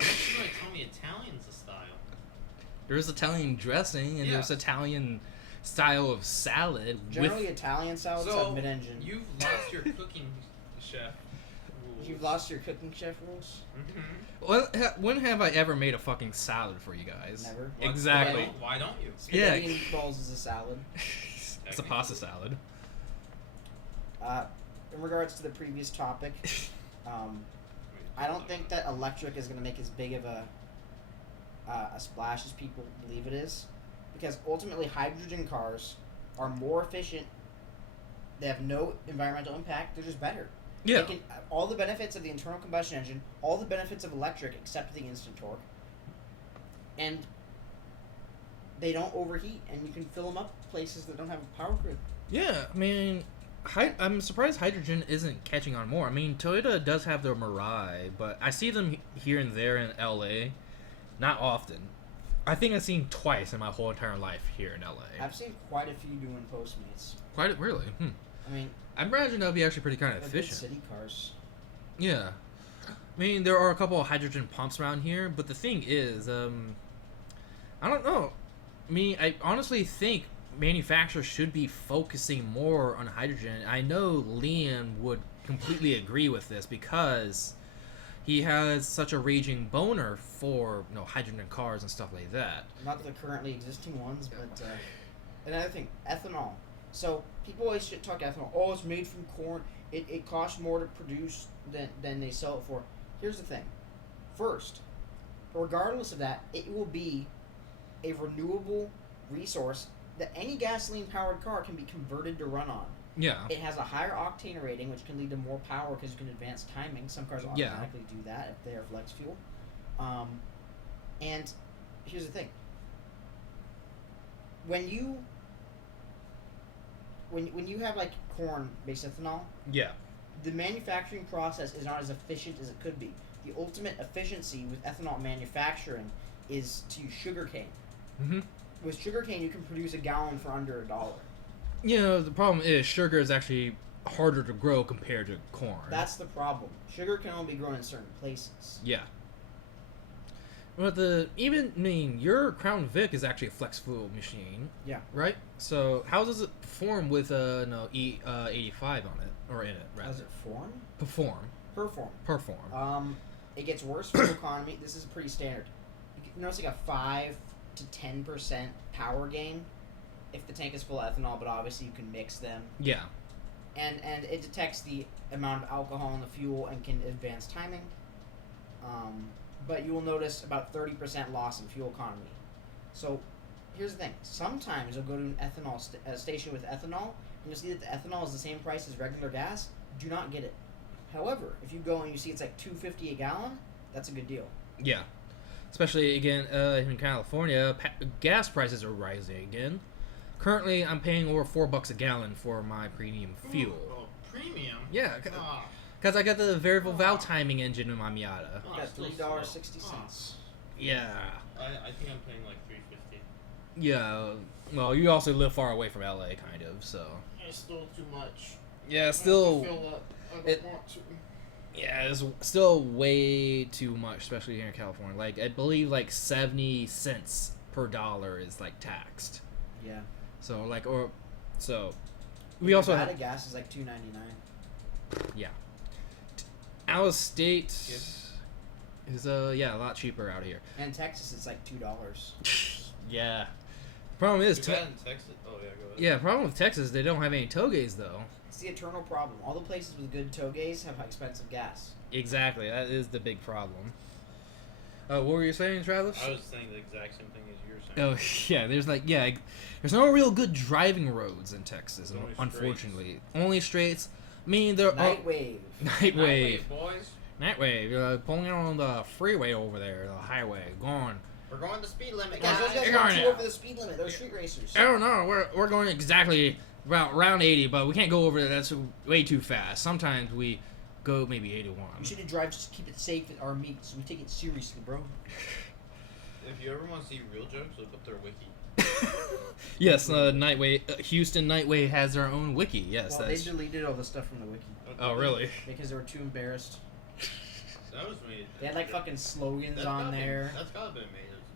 You like tell me Italian's a style. There's Italian dressing and Yeah. there's Italian style of salad Generally, with. Italian salads So, have mid-engine. You've lost your cooking chef rules. You've lost your cooking chef rules. Mm-hmm. When have I ever made a fucking salad for you guys? Never. Exactly. Why don't you? Yeah. Spaghetti and meatballs is a salad. It's a pasta salad. In regards to the previous topic, I don't think that electric is going to make as big of a splash as people believe it is, because ultimately hydrogen cars are more efficient. They have no environmental impact. They're just better. Yeah. They can, all the benefits of the internal combustion engine, all the benefits of electric except the instant torque, and they don't overheat, and you can fill them up places that don't have a power grid. Yeah, I mean, I'm surprised hydrogen isn't catching on more. I mean, Toyota does have their Mirai, but I see them here and there in LA, not often. I think I've seen twice in my whole entire life here in LA. I've seen quite a few doing Postmates. Quite really. I mean, I imagine that would be actually pretty kind of they're good efficient. city cars. Yeah. I mean, there are a couple of hydrogen pumps around here, but the thing is, I don't know. I mean, I honestly think manufacturers should be focusing more on hydrogen. I know Liam would completely agree with this because he has such a raging boner for hydrogen cars and stuff like that. Not the currently existing ones, but another thing, ethanol. So people always shit talk ethanol. Oh, it's made from corn. It costs more to produce than they sell it for. Here's the thing. First, regardless of that, it will be a renewable resource that any gasoline-powered car can be converted to run on. Yeah. It has a higher octane rating, which can lead to more power because you can advance timing. Some cars Yeah. automatically do that if they are flex fuel. And here's the thing. When you have like corn-based ethanol, Yeah. the manufacturing process is not as efficient as it could be. The ultimate efficiency with ethanol manufacturing is to use sugarcane. Mm-hmm. With sugarcane, you can produce a gallon for under $1. The problem is sugar is actually harder to grow compared to corn. That's the problem. Sugar can only be grown in certain places. Yeah. But your Crown Vic is actually a flex fuel machine. Yeah. Right? So how does it perform with E85 on it or in it? How Rather. does it form? Perform. Perform. It gets worse fuel economy. This is pretty standard. You notice like a 5 to 10% power gain if the tank is full of ethanol, but obviously you can mix them. Yeah. And it detects the amount of alcohol in the fuel and can advance timing. But you will notice about 30% loss in fuel economy. So here's the thing. Sometimes you'll go to an ethanol station with ethanol, and you'll see that the ethanol is the same price as regular gas. Do not get it. However, if you go and you see it's like $2.50 a gallon, that's a good deal. Yeah. Especially, again, in California, gas prices are rising again. Currently, I'm paying over $4 a gallon for my premium fuel. Oh, premium? Yeah, Ah, because I got the variable valve timing engine in my Miata. You got still $3.60. slow. Yeah. I think I'm paying like $3.50. Yeah. Well, you also live far away from LA, kind of, so. It's still too much. Yeah, still. Fill up. I don't it- want to. Yeah, it's still way too much, especially here in California. Like, I believe like 70 cents per dollar is like taxed. Yeah. So we also Nevada have gas is like $2.99. out of state Yep. is a lot cheaper out here. And in Texas, it's like $2. Yeah, Problem is, We've had in Texas. Oh yeah, go ahead. yeah, problem with Texas, they don't have any Touges though. It's the eternal problem. All the places with good Touges have expensive gas. Exactly, that is the big problem. What were you saying, Travis? I was saying the exact same thing as you were saying. Oh yeah, there's no real good driving roads in Texas, There's only unfortunately. Only straights. I mean, they're Night wave. Night wave. boys. Night wave. Pulling on the freeway over there, the highway, going. We're going the speed limit, Guys, those guys You're are going too now. over the speed limit. Those street racers. I don't know. We're going exactly around 80, but we can't go over that. That's way too fast. Sometimes we go maybe 81. We should drive just to keep it safe at our meets. We take it seriously, bro. If you ever want to see real jokes, look up their wiki. Yes, Nightway. Houston Nightway has their own wiki. Yes, Well, they that's. deleted all the stuff from the wiki Oh really? because they were too embarrassed. That was made. They had like fucking slogans That's on gotta be- there. That's gotta be made.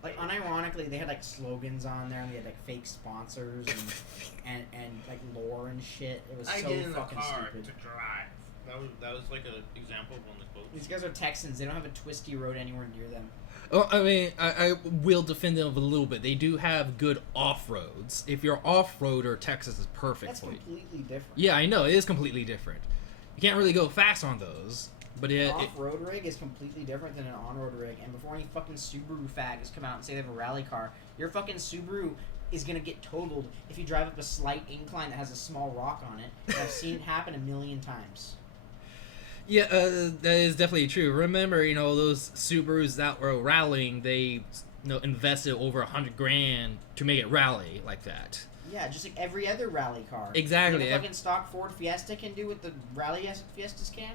Like unironically, they had like slogans on there, and they had like fake sponsors and like lore and shit. It was I so get in the fucking car stupid. to drive. That was like an example of one of the quotes. These guys are Texans. They don't have a twisty road anywhere near them. Well, I mean, I will defend them a little bit. They do have good off roads. If you're off roader, Texas is perfect That's for you. completely different. Yeah, I know it is completely different. You can't really go fast on those, but An it off-road rig is completely different than an on-road rig. And before any fucking Subaru fags come out and say they have a rally car, your fucking Subaru is gonna get totaled if you drive up a slight incline that has a small rock on it. And I've seen it happen a million times. yeah, that is definitely true. Remember, those Subarus that were rallying, they invested over $100,000 to make it rally like that. Yeah, just like every other rally car. Exactly. Like a fucking stock Ford Fiesta can do what the rally Fiestas can.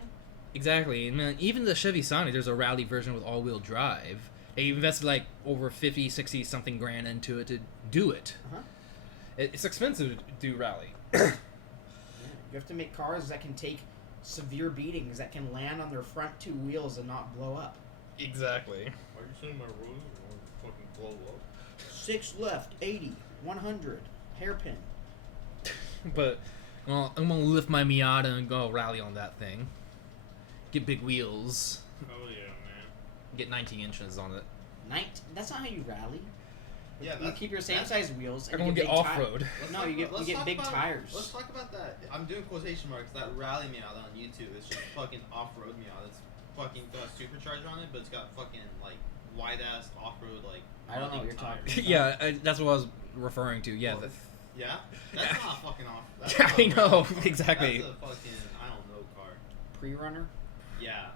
Exactly, and even the Chevy Sonic, there's a rally version with all-wheel drive. They invested like over 50, 60 something grand into it to do it. Uh-huh. It's expensive to do rally. Yeah. You have to make cars that can take severe beatings, that can land on their front two wheels and not blow up. Exactly. Are you saying my road is going to fucking blow up? 6 left, 80, 100, hairpin. But well, I'm gonna lift my Miata and go rally on that thing. Get big wheels. Oh yeah, man. Get 19 inches on it. That's not how you rally. Yeah, You keep your same size wheels. I'm And gonna you get big off road. No, you get big tires. Let's talk about that. I'm doing quotation marks. That rally Miata on YouTube. It's just fucking off-road Miata. It's fucking got supercharger on it, but it's got fucking like wide-ass off-road like. I don't know what running you're talking tires. about. Yeah, that's what I was referring to. Yeah. Well, Yeah, that's not fucking off. That's Yeah, not I a know, rally car. exactly. That's a fucking I don't know car. Pre-runner. Yeah,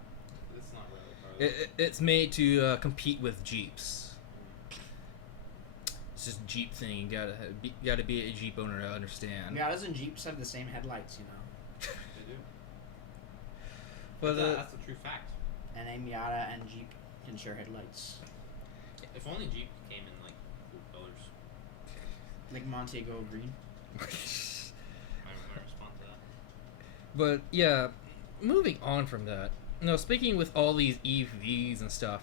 it's not really a car. It's made to compete with Jeeps. It's just a Jeep thing. You gotta be a Jeep owner to understand. Miatas and Jeeps have the same headlights, you know. They do. But That's a true fact. And a Miata and Jeep can share headlights. If only Jeep came in like cool colors. Like Montego Green. I might respond to that. But yeah, moving on from that. Speaking with all these EVs and stuff.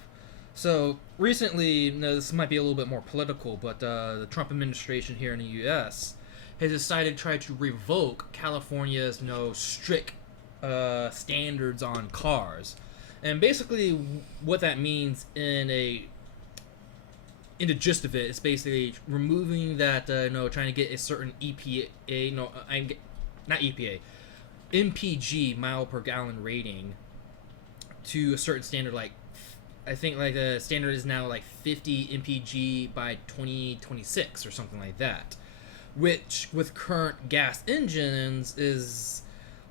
So recently, this might be a little bit more political, but the Trump administration here in the U.S. has decided to try to revoke California's strict standards on cars, and basically what that means in the gist of it is basically removing that trying to get a certain not EPA, MPG mile per gallon rating to a certain standard. Like I think like the standard is now like 50 MPG by 2026 or something like that, which with current gas engines is,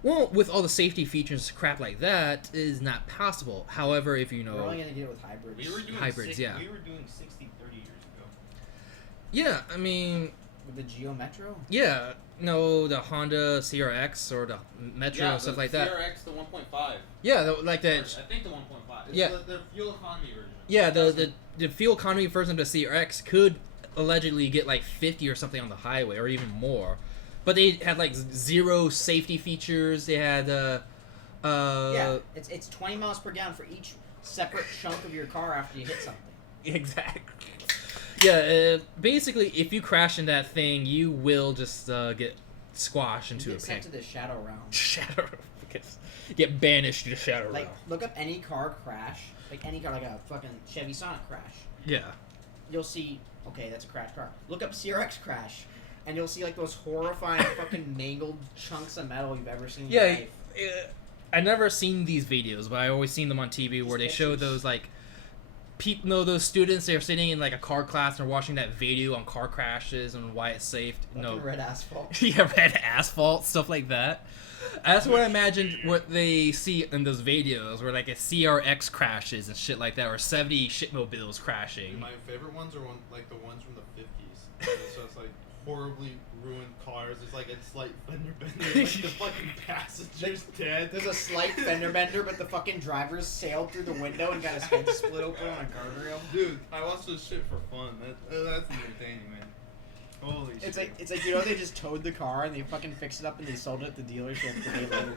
well, with all the safety features crap like that, is not possible. However, if you know, We're only gonna get it with hybrids. We were doing Hybrids, yeah. We were doing 60 30 years ago. yeah, I mean, With the Geo Metro. yeah, the Honda CRX or the Metro stuff like that. CRX, the 1.5. Yeah, like that. I think the 1.5. It's Yeah. the fuel economy version. Yeah, the fuel economy version of the CRX could allegedly get like 50 or something on the highway, or even more. But they had like zero safety features. They had Yeah, it's 20 miles per gallon for each separate chunk of your car after you hit something. exactly. Yeah, basically, if you crash in that thing, you will just get squashed You into a get sent pit. to the shadow realm. Shadow, get banished to the shadow Like, realm. look up any car crash, like any car, like a fucking Chevy Sonic crash. Yeah. You'll see Okay, that's a crash car. Look up CRX crash, and you'll see like those horrifying fucking mangled chunks of metal you've ever seen in your Yeah, life. I never seen these videos, but I always seen them on TV where they show pictures. those like people, no, those students. They're sitting in like a car class and they're watching that video on car crashes and why it's safe. No, Fucking red asphalt. yeah, red asphalt, stuff like that. That's what I imagine what they see in those videos, where like a CRX crashes and shit like that, or 70 shitmobiles crashing. My favorite ones are like the ones from the 50s. So it's like horribly ruined cars. It's like a slight fender bender. Like the fucking passenger's dead. There's a slight fender bender, but the fucking driver sailed through the window and got his head split open on a guardrail. Dude, I watch this shit for fun. That's entertaining, man. Holy shit. It's like you know they just towed the car and they fucking fixed it up and they sold it at the dealership the day later.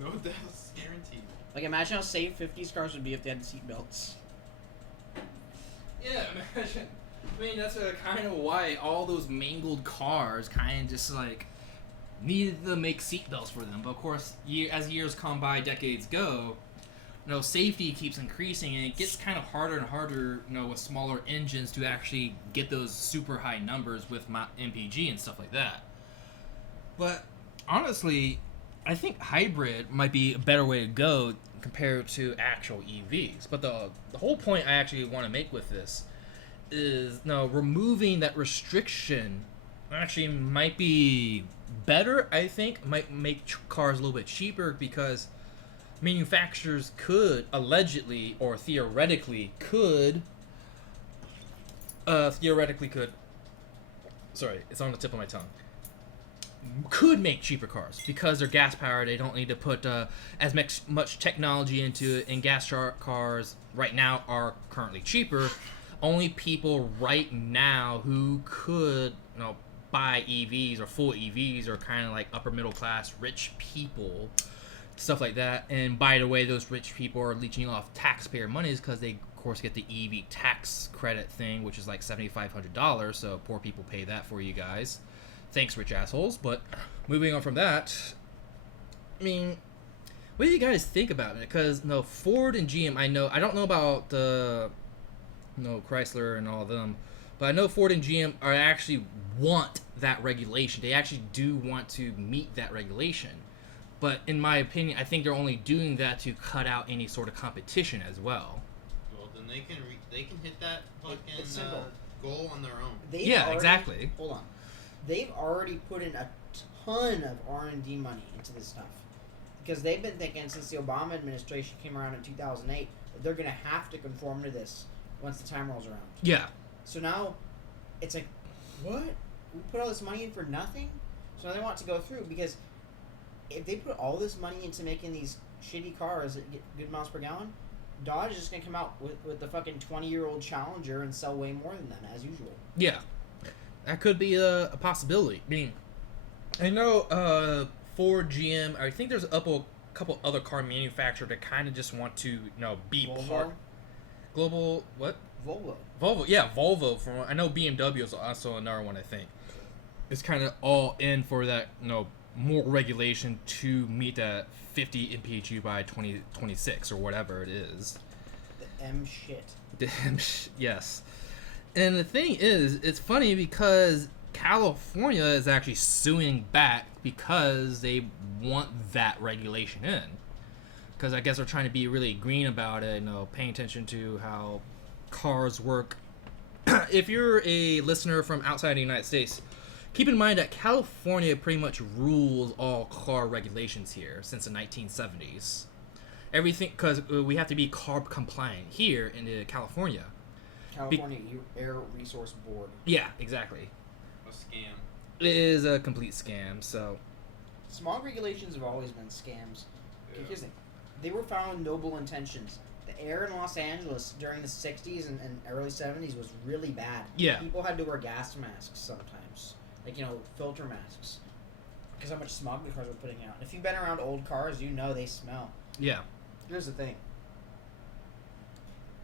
No deaths guaranteed. Like imagine how safe 50s cars would be if they had seatbelts. Yeah, imagine. I mean, that's kind of why all those mangled cars kind of just like needed to make seatbelts for them. But of course, as years come by, decades go, safety keeps increasing, and it gets kind of harder and harder, with smaller engines to actually get those super high numbers with MPG and stuff like that. But honestly, I think hybrid might be a better way to go compared to actual EVs. But the whole point I actually want to make with this is removing that restriction actually might be better. I think might make cars a little bit cheaper, because manufacturers could allegedly or theoretically could sorry, it's on the tip of my tongue, could make cheaper cars because they're gas powered. They don't need to put as much technology into it, and gas cars right now are currently cheaper. Only people right now who could buy EVs or full EVs are kind of like upper middle class rich people, stuff like that. And by the way, those rich people are leeching off taxpayer monies because they of course get the EV tax credit thing, which is like $7,500. So poor people pay that for you guys. Thanks, rich assholes. But moving on from that, I mean, what do you guys think about it? Because Ford and GM, I don't know about the Chrysler and all of them, but I know Ford and GM are actually want that regulation. They actually do want to meet that regulation. But in my opinion, I think they're only doing that to cut out any sort of competition as well. Well, then they can hit that It's fucking simple. goal on their own. Exactly. Hold on. They've already put in a ton of R&D money into this stuff. Because they've been thinking since the Obama administration came around in 2008 that they're going to have to conform to this once the time rolls around. Yeah. So now it's like, what? We put all this money in for nothing? So now they want to go through, because if they put all this money into making these shitty cars that get good miles per gallon, Dodge is just going to come out with the fucking 20-year-old Challenger and sell way more than them, as usual. Yeah. That could be a possibility. I mean, I know Ford, GM, I think there's a couple other car manufacturers that kind of just want to, be Volvo? part. Global, what? Volvo. Yeah, Volvo. I know BMW is also another one, I think. It's kind of all in for that, more regulation to meet that 50 mpg by 2026 or whatever it is. The M shit. Yes. And the thing is, it's funny because California is actually suing back because they want that regulation in. Because I guess they're trying to be really green about it, paying attention to how cars work. If you're a listener from outside the United States, keep in mind that California pretty much rules all car regulations here since the 1970s. Everything, because we have to be CARB compliant here in California. California Air Resource Board. Yeah, exactly. A scam. It is a complete scam, so... Smog regulations have always been scams. Yeah. Here's the thing. They were found with noble intentions. The air in Los Angeles during the 60s and early 70s was really bad. Yeah. People had to wear gas masks sometimes. Like, filter masks. Because how much smog the cars were putting out. And if you've been around old cars, they smell. Yeah. Here's the thing.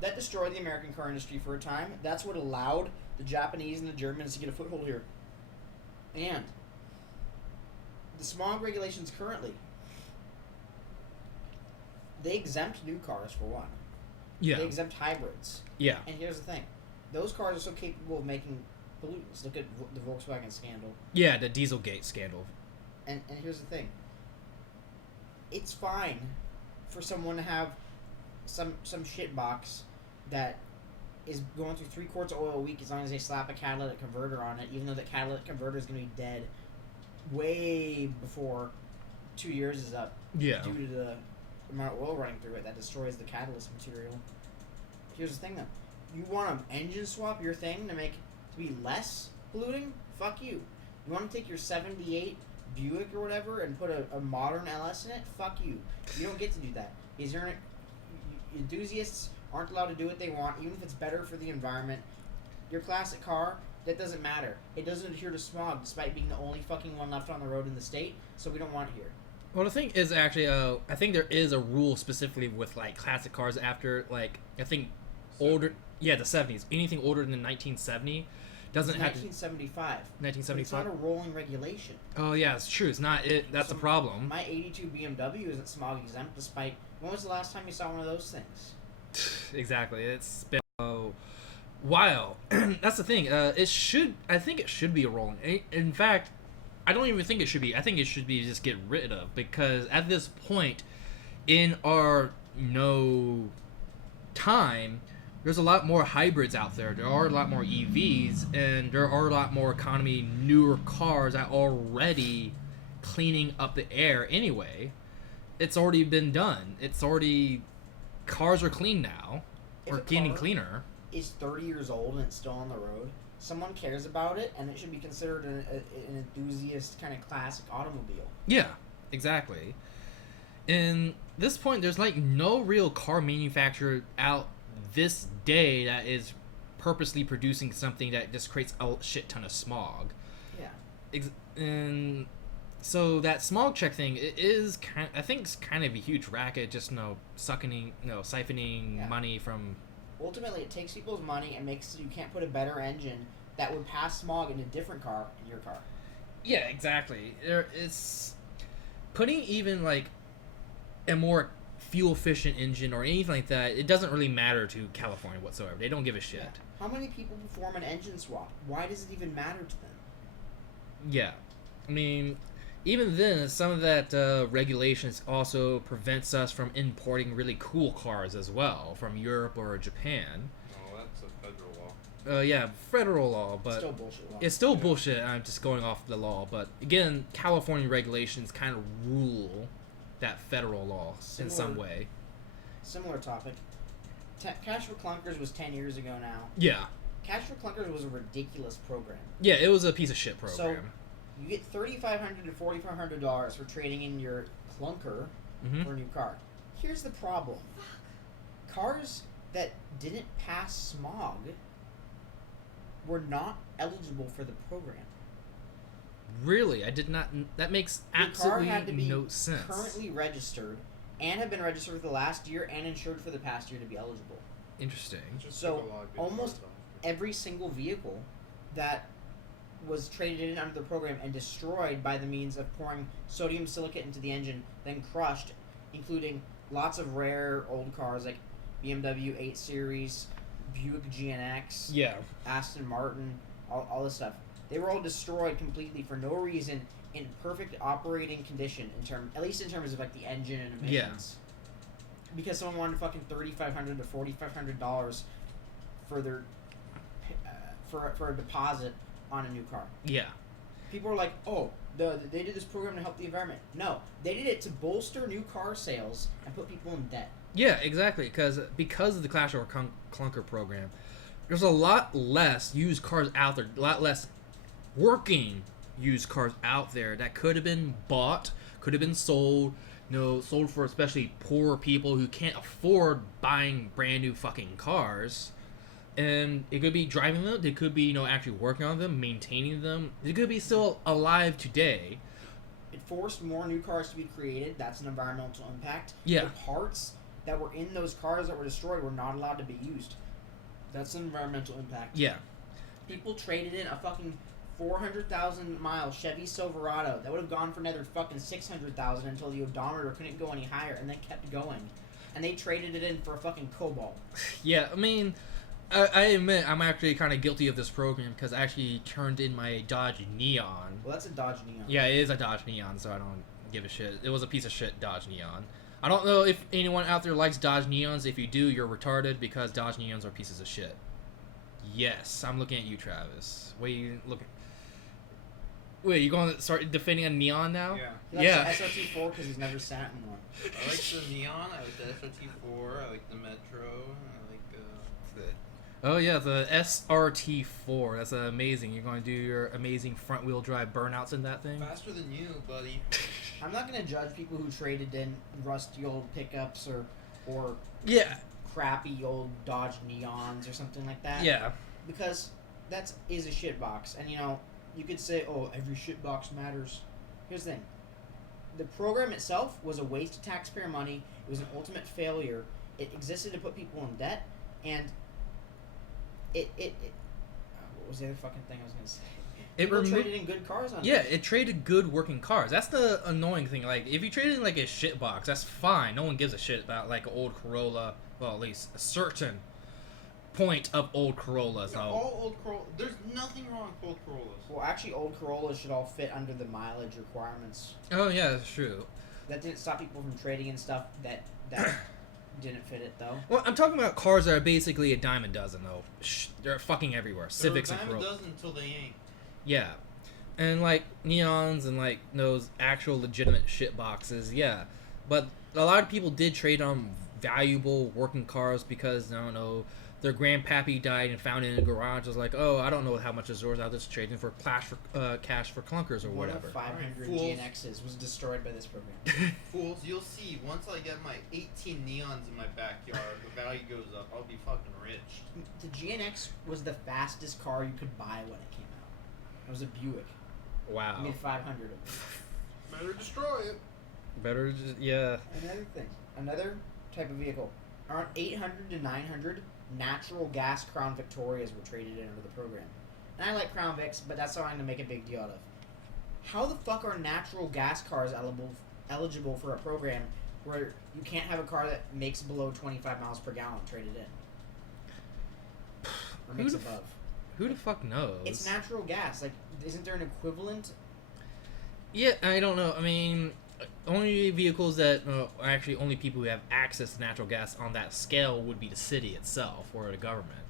That destroyed the American car industry for a time. That's what allowed the Japanese and the Germans to get a foothold here. And the smog regulations currently, they exempt new cars for one. Yeah. They exempt hybrids. Yeah. And here's the thing. those cars are so capable of making pollutants. Look at the Volkswagen scandal. Yeah, the Dieselgate scandal. And here's the thing. It's fine for someone to have some shit box that is going through 3 quarts of oil a week as long as they slap a catalytic converter on it, even though the catalytic converter is going to be dead way before 2 years is up. Yeah. Due to the amount of oil running through it that destroys the catalyst material. Here's the thing though. You want an engine swap your thing to make to be less polluting? Fuck you. You want to take your 78 Buick or whatever and put a modern LS in it? Fuck you. You don't get to do that. Enthusiasts aren't allowed to do what they want, even if it's better for the environment. Your classic car, that doesn't matter. It doesn't adhere to smog, despite being the only fucking one left on the road in the state, so we don't want it here. Well, the thing is actually, I think there is a rule specifically with like classic cars after like I think older, the 70s. Anything older than 1970 doesn't have to. 1975. 1975. It's not a rolling regulation. Oh yeah, it's true. It's not it. That's the problem. My '82 BMW isn't smog exempt, despite. When was the last time you saw one of those things? Exactly. It's been a while. That's the thing. I think it should be a rolling. In fact, I don't even think it should be. I think it should be just get rid of, because at this point in our time, there's a lot more hybrids out there. There are a lot more EVs, and there are a lot more economy newer cars that are already cleaning up the air anyway. It's already been done. Cars are clean now. Or getting cleaner. Is 30 years old and it's still on the road. Someone cares about it, and it should be considered an enthusiast kind of classic automobile. Yeah, exactly. And this point, there's like no real car manufacturer out this day that is purposely producing something that just creates a shit ton of smog. Yeah. And so that smog check thing, it is I think it's kind of a huge racket, just siphoning money from. Ultimately, it takes people's money and makes so you can't put a better engine that would pass smog in a different car in your car. Yeah, exactly. It's putting even like a more fuel efficient engine or anything like that. It doesn't really matter to California whatsoever. They don't give a shit. Yeah. How many people perform an engine swap? Why does it even matter to them? Yeah, I mean, even then, some of that regulations also prevents us from importing really cool cars as well from Europe or Japan. Oh, that's a federal law. Yeah, federal law, but Still bullshit law. it's still bullshit. I'm just going off the law, but again, California regulations kind of rule that federal law in some way. Similar topic. Cash for Clunkers was 10 years ago now. Yeah. Cash for Clunkers was a ridiculous program. Yeah, it was a piece of shit program. So, you get $3,500 to $4,500 for trading in your clunker for a new car. Here's the problem. Cars that didn't pass smog were not eligible for the program. Really? I did not. That makes absolutely no sense. Currently registered and have been registered for the last year and insured for the past year to be eligible. Interesting. So almost every single vehicle that was traded in under the program and destroyed by the means of pouring sodium silicate into the engine, then crushed, including lots of rare old cars like BMW 8 Series, Buick GNX, Aston Martin, all this stuff. They were all destroyed completely for no reason in perfect operating condition, at least in terms of like the engine and emissions. Yeah. Because someone wanted fucking $3,500 to $4,500 for their for a deposit on a new car. Yeah. People are like, oh, they did this program to help the environment. No, they did it to bolster new car sales and put people in debt. Yeah, exactly. Because of the Clash or Clunker program, there's a lot less used cars out there, a lot less working used cars out there that could have been bought, could have been sold, sold for especially poor people who can't afford buying brand new fucking cars. And it could be driving them, they could be, actually working on them, maintaining them. They could be still alive today. It forced more new cars to be created. That's an environmental impact. Yeah. The parts that were in those cars that were destroyed were not allowed to be used. That's an environmental impact. Yeah. People traded in a fucking 400,000 mile Chevy Silverado that would have gone for another fucking 600,000 until the odometer couldn't go any higher, and then kept going. And they traded it in for a fucking Cobalt. Yeah, I mean, I admit I'm actually kind of guilty of this program because I actually turned in my Dodge Neon. Well, that's a Dodge Neon. Yeah, it is a Dodge Neon, so I don't give a shit. It was a piece of shit Dodge Neon. I don't know if anyone out there likes Dodge Neons. If you do, you're retarded because Dodge Neons are pieces of shit. Yes, I'm looking at you, Travis. Wait, you look. Wait, you going to start defending a Neon now? Yeah. He likes Yeah. the SRT4 because he's never sat in one. I like the Neon. I like the SRT4. I like the Metro. I like the. Oh yeah, the SRT4. That's amazing. You're going to do your amazing front-wheel drive burnouts in that thing. Faster than you, buddy. I'm not gonna judge people who traded in rusty old pickups or Yeah, crappy old Dodge Neons or something like that. yeah. Because that's is a shit box, and you know you could say, oh, every shit box matters. Here's the thing: the program itself was a waste of taxpayer money. It was an ultimate failure. It existed to put people in debt, and it what was the other fucking thing I was gonna say? It People remo- traded in good cars on Yeah, it. it traded good working cars. That's the annoying thing. Like, if you trade in like a shit box, that's fine. No one gives a shit about like an old Corolla. Well, at least a certain point of old Corollas. Yeah, Now, all old Corolla. There's nothing wrong with old Corollas. Well, actually, old Corollas should all fit under the mileage requirements. oh yeah, that's true. That didn't stop people from trading in stuff that didn't fit it though. Well, I'm talking about cars that are basically a dime a dozen though. They're fucking everywhere. They're Civics a and dime a Corollas. dozen until they ain't. Yeah. And like Neons and like those actual legitimate shit boxes, yeah. But a lot of people did trade on valuable working cars because, I don't know, their grandpappy died and found it in a garage. It was like, oh, I don't know how much it's worth. I'll just trade it for cash for clunkers or One whatever. of 500 Fools. GNXs was destroyed by this program. Fools, you'll see. Once I get my 18 neons in my backyard, the value goes up. I'll be fucking rich. The GNX was the fastest car you could buy when it came out. It was a Buick. Wow. You made 500 of them. Better destroy it. Better just, yeah. Another thing, another type of vehicle. Around 800 to 900 natural gas Crown Victorias were traded in under the program. And I like Crown Vics, but that's not what I'm going to make a big deal out of. How the fuck are natural gas cars eligible for a program where you can't have a car that makes below 25 miles per gallon traded in? Or Who makes the above. Who the fuck knows? It's natural gas. Like, isn't there an equivalent? Yeah, I don't know. I mean, only vehicles that actually only people who have access to natural gas on that scale would be the city itself or the government,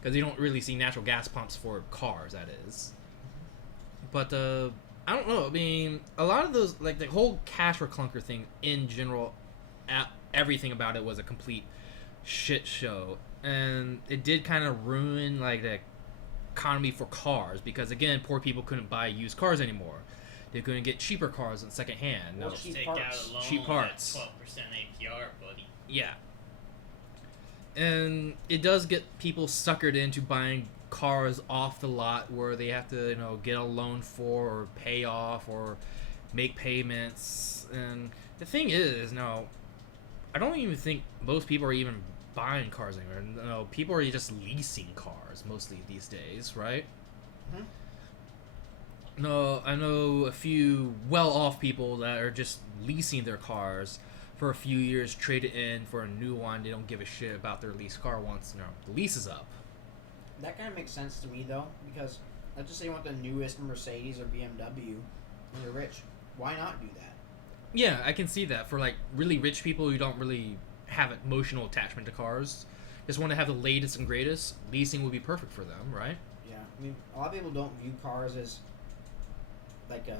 because you don't really see natural gas pumps for cars. That is, but I don't know. I mean, a lot of those, like the whole cash for clunker thing in general, everything about it was a complete shit show, and it did kind of ruin like the economy for cars because again, poor people couldn't buy used cars anymore. They couldn't get cheaper cars in second hand. Well, No. cheap Take parts. out a loan Cheap parts. at 12% APR, buddy. Yeah. And it does get people suckered into buying cars off the lot where they have to, get a loan for or pay off or make payments. And the thing is, I don't even think most people are even buying cars anymore. No, people are just leasing cars mostly these days, right? Mhm. No, I know a few well-off people that are just leasing their cars for a few years, trade it in for a new one. They don't give a shit about their leased car once the lease is up. That kind of makes sense to me, though, because let's just say you want the newest Mercedes or BMW and you're rich. Why not do that? Yeah, I can see that for like really rich people who don't really have emotional attachment to cars, just want to have the latest and greatest. Leasing would be perfect for them, right? Yeah, I mean, a lot of people don't view cars as like a.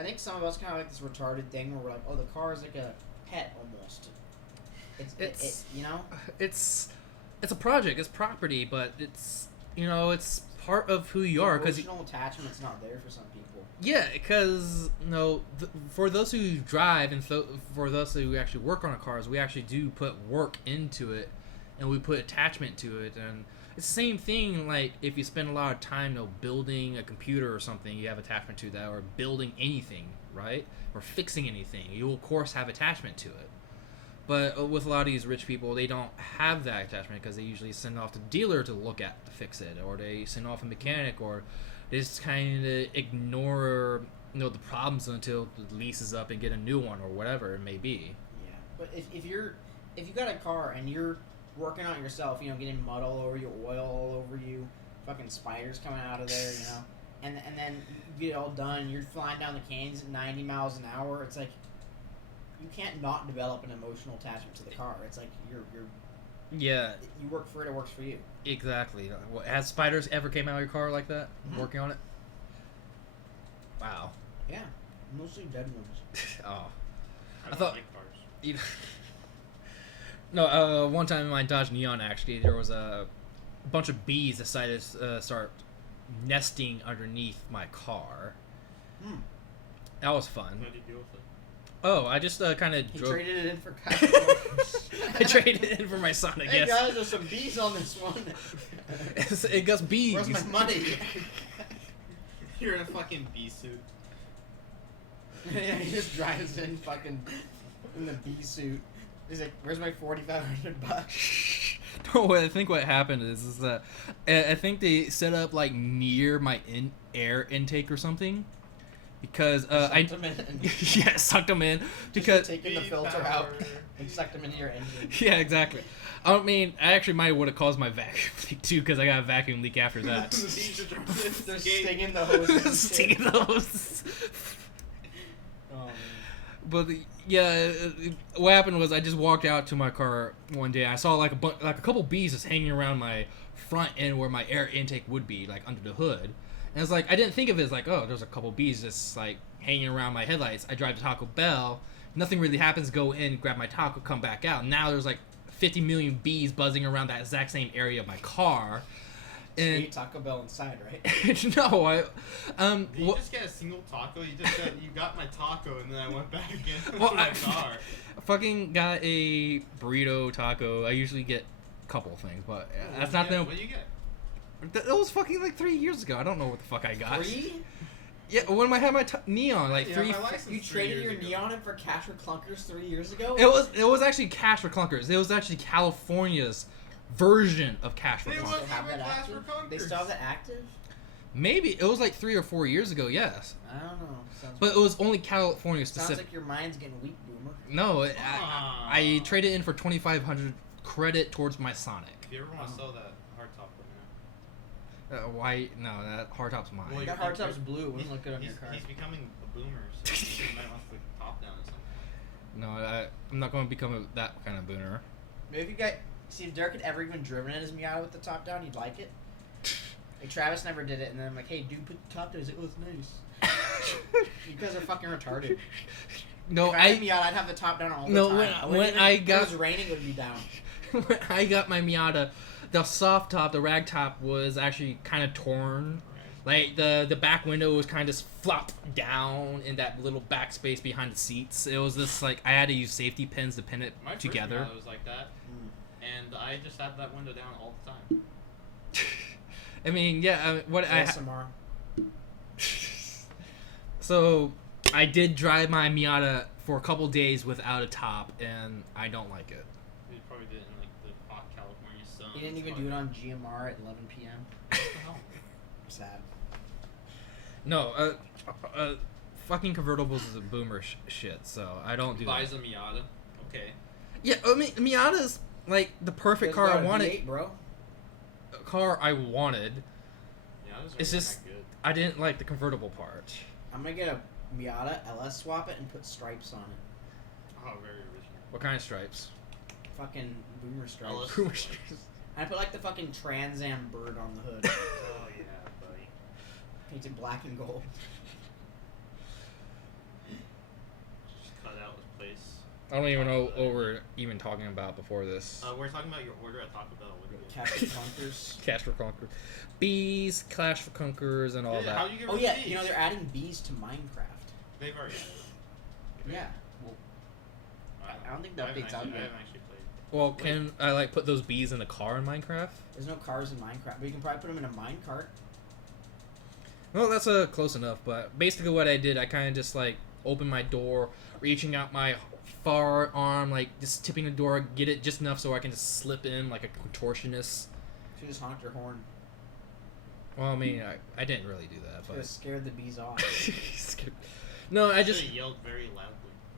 I think some of us kind of like this retarded thing where we're like, oh, the car is like a pet almost. It's It's a project, it's property, but it's part of who you are because emotional attachment's not there for some people. yeah, because for those who drive and for those who actually work on our cars, we actually do put work into it, and we put attachment to it, and it's the same thing. Like if you spend a lot of time, building a computer or something, you have attachment to that, or building anything, right, or fixing anything, you will of course have attachment to it. But with a lot of these rich people, they don't have that attachment because they usually send off the dealer to look at to fix it, or they send off a mechanic, or they just kind of ignore the problems until the lease is up and get a new one or whatever it may be. Yeah, but if you got a car and you're working on it yourself, getting mud all over you, oil all over you, fucking spiders coming out of there, and then you get it all done. You're flying down the canyons at 90 miles an hour. It's like you can't not develop an emotional attachment to the car. It's like you're Yeah, you work for it, it works for you. exactly. Has spiders ever came out of your car like that? Working on it? Wow. Yeah, mostly dead ones. Oh. I thought- don't like cars. No, one time in my Dodge Neon, actually, there was a bunch of bees decided to start nesting underneath my car. That was fun. How do you deal with it? Oh, I just kind of He drove. traded it in for I traded it in for my son, I Hey guess. guys, there's some bees on this one. It got bees. Where's my money? You're in a fucking bee suit. Yeah, he just drives in fucking in the bee suit. He's like, "Where's my $4,500?" No, I think what happened is that I think they set up like near my air intake or something, because I Sucked him in. yeah, sucked them in because taking the Bee filter power. out and sucked him into your engine. yeah, exactly. I mean, I actually might would have caused my vacuum leak too, because I got a vacuum leak after that. The bees are trying to They're escape. stinging the hoses. and Stinging shit. those. Oh, man. But yeah, what happened was I just walked out to my car one day. I saw like a couple bees just hanging around my front end where my air intake would be, like under the hood. And it's like I didn't think of it as like, oh, there's a couple bees just like hanging around my headlights. I drive to Taco Bell, nothing really happens. Go in, grab my taco, come back out. Now there's like 50 million bees buzzing around that exact same area of my car. You And ate Taco Bell inside, right? no, I Did you just get a single taco? You just said you got my taco and then I went back again Well, to my I- car. fucking got a burrito taco. I usually get a couple things, but that's not the. What do you get? That was fucking like 3 years ago. I don't know what the fuck I got. 3? Yeah, when I had my Neon, like Yeah, 3. my license You 3 traded years your ago. neon in for cash for clunkers 3 years ago? It was actually Cash for Clunkers. It was actually California's version of Cash for It They Clunkers. was- still have that Cash active? for They clunkers. still have that active? Maybe it was like 3 or 4 years ago. Yes, I don't know. but it was only California Sounds specific. like your mind's getting weak, boomer. No, Ah. I traded in for 2,500 credit towards my Sonic. If you ever want to sell that hardtop, let me know. Why? No, that hardtop's mine. Well, That you're- hardtop's blue. Wouldn't look good on He's, your car. he's becoming a boomer, so you might want to put the top down or something. No, I'm not going to become that kind of booner. Maybe if you got... See, if Derek had ever even driven in his Miata with the top down, he'd like it. Like, Travis never did it, and then I'm like, hey, dude, put the top down. He's like, oh, it's nice. You guys are fucking retarded. No, If I had a Miata, I'd have the top down all the No, time. when- I wouldn't when even- I if got- it was raining, it would be down. when I got my Miata, the soft top, the rag top, was actually kind of torn. Like the back window was kind of flopped down in that little back space behind the seats. It was just like I had to use safety pins to pin it My first together. Miata was like that, and I just had that window down all the time. I mean, yeah, what I ASMR. so I did drive my Miata for a couple days without a top, and I don't like it. We probably did it in like the hot California sun. He didn't even do it on GMR at 11 p.m. What the hell? Sad. No, fucking convertibles is a boomer shit, so I don't do Buys that. a Miata. Okay. Yeah, I mean, Miata's like the perfect car I wanted. V8, bro. Car I wanted. Miatas are It's just- that good. I didn't like the convertible part. I'm gonna get a Miata, LS swap it, and put stripes on it. Oh, very original. What kind of stripes? Fucking boomer stripes. LS Boomer stripes. stripes. I put like the fucking Trans Am bird on the hood. Oh yeah, buddy. Painted black and gold. Just cut out his place. I don't even know what we're even talking about before this. We're talking about your order at Taco Bell. What do you get? Captain Clunkers. Clash for Conquerors. Bees, Clash for Conquerors, and all Yeah, that. How do you get Oh rid yeah, of these? you know they're adding bees to Minecraft. They've already added it. Yeah. Well, I don't think the haven't update's actually- out yet. I haven't actually played. Well, can I like put those bees in the car in Minecraft? there's no cars in Minecraft, but you can probably put them in a minecart. Well, that's close enough. But basically, what I did, I kind of just like opened my door, reaching out my far arm, like just tipping the door, get it just enough so I can just slip in like a contortionist. She just honked her horn. Well, I mean, I didn't really do that, She just but scared the bees off. no, I just Should've yelled very loudly.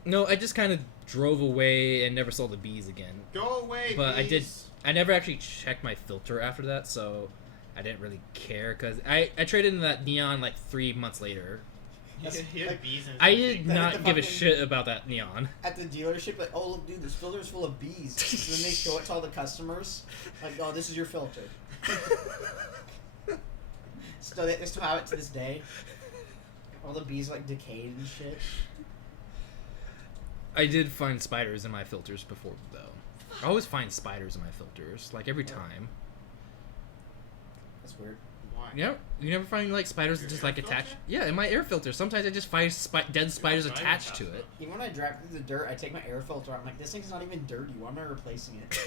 No, I just kind of drove away and never saw the bees again. Go away, But bees. I never actually checked my filter after that, so I didn't really care because I traded in that neon like 3 months later. He had bees in his I thing. did Like not the give a fucking- shit about that neon. At the dealership, like, oh look, dude, this filter's full of bees. And then they show it to all the customers, like, oh, this is your filter. Still, they still have it to this day. All the bees like decayed and shit. I did find spiders in my filters before, though. I always find spiders in my filters, like every time. That's weird. Why? You never find like spiders Your just air like attached. filter? Yeah, in my air filter. Sometimes I just find dead spiders Not even attached fast to it. enough. Even when I drive through the dirt, I take my air filter out. I'm like, this thing's not even dirty. Why am I replacing it?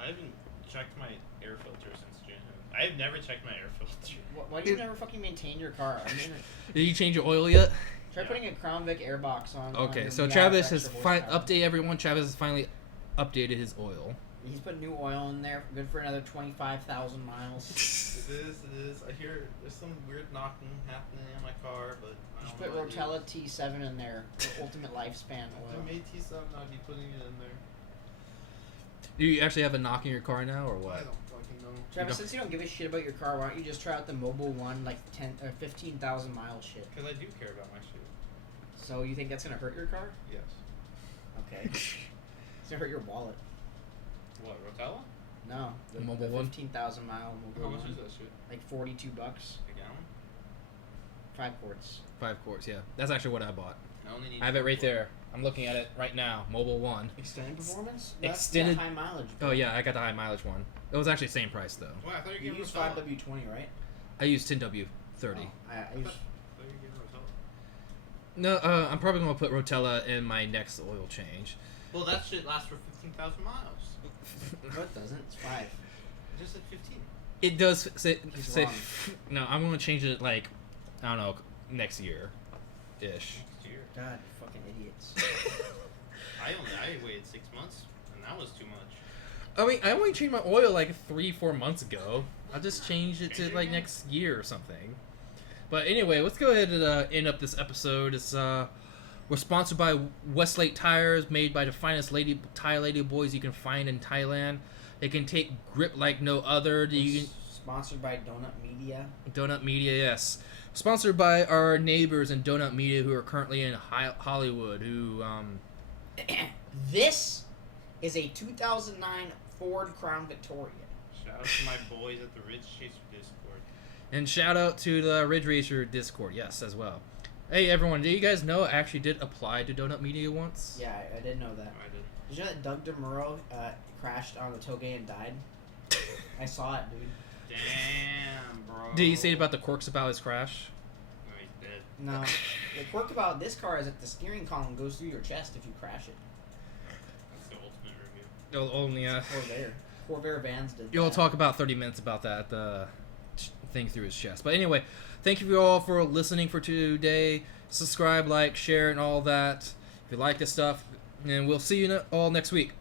I haven't checked my air filter since June. I've never checked my air filter. Why do you never fucking maintain your car? I mean, Did you change your oil yet? try Yeah. putting a Crown Vic airbox on. Okay, your so Miata Travis for has extra horsepower. update everyone. Travis has finally updated his oil. He's put new oil in there, good for another 25,000 miles. It is. I hear there's some weird knocking happening on my car, but I Just don't put know what it Rotella is. T7 in there, for ultimate lifespan If oil. I made T7, I'd be putting it in there. Do you actually have a knock in your car now, or I what? don't fucking know. Travis, don't- since you don't give a shit about your car, why don't you just try out the Mobile One, like 10 or 15,000 mile shit? Because I do care about my shit. So you think that's gonna hurt your car? Yes. Okay. It's gonna hurt your wallet. What, Rotella? No, the Mobile the One? 15,000 mile How Mobile much One. is that shit? Like $42, A gallon? 5 quarts. 5 quarts, yeah. That's actually what I bought. I only need I have it right 4 there. I'm looking at it right now. Mobile One. Extended performance? Extended- That's high mileage. Oh yeah, I got the high mileage one. It was actually the same price though. Well, I thought you were You getting use Rotella. 5W20, right? I used 10W30. Oh, I I use. thought you were getting Rotella. No, I'm probably gonna put Rotella in my next oil change. Well, that shit lasts for 15,000 miles. No, it doesn't. It's 5. It just said 15. It does He's say wrong. no. I'm gonna change it like I don't know next year, ish. Next year. God, you fucking idiots. I waited 6 months, and that was too much. I mean, I only changed my oil like 3-4 months ago. I'll just change it to Change it like again? next year or something. But anyway, let's go ahead and end up this episode. It's we're sponsored by Westlake Tires, made by the finest tire lady boys you can find in Thailand. They can take grip like no other. You can, Sponsored by Donut Media. Donut Media, yes. Sponsored by our neighbors in Donut Media who are currently in Hollywood. Who This is a 2009 Ford Crown Victoria. Shout out to my boys at the Ridge Chaser Discord. and shout out to the Ridge Racer Discord, yes, as well. Hey everyone, did you guys know I actually did apply to Donut Media once? Yeah, I didn't know that. I didn't. Did you know that Doug DeMuro crashed on the Touge and died? I saw it, dude. Damn, bro. Did he say about the quirks about his crash? No, he's dead. No. The quirk about this car is that the steering column goes through your chest if you crash it. That's the ultimate review. Only Corvair Vans did you'll that. talk about 30 minutes about that thing through his chest. But anyway, thank you all for listening for today. Subscribe, like, share, and all that. If you like this stuff, and we'll see you all next week.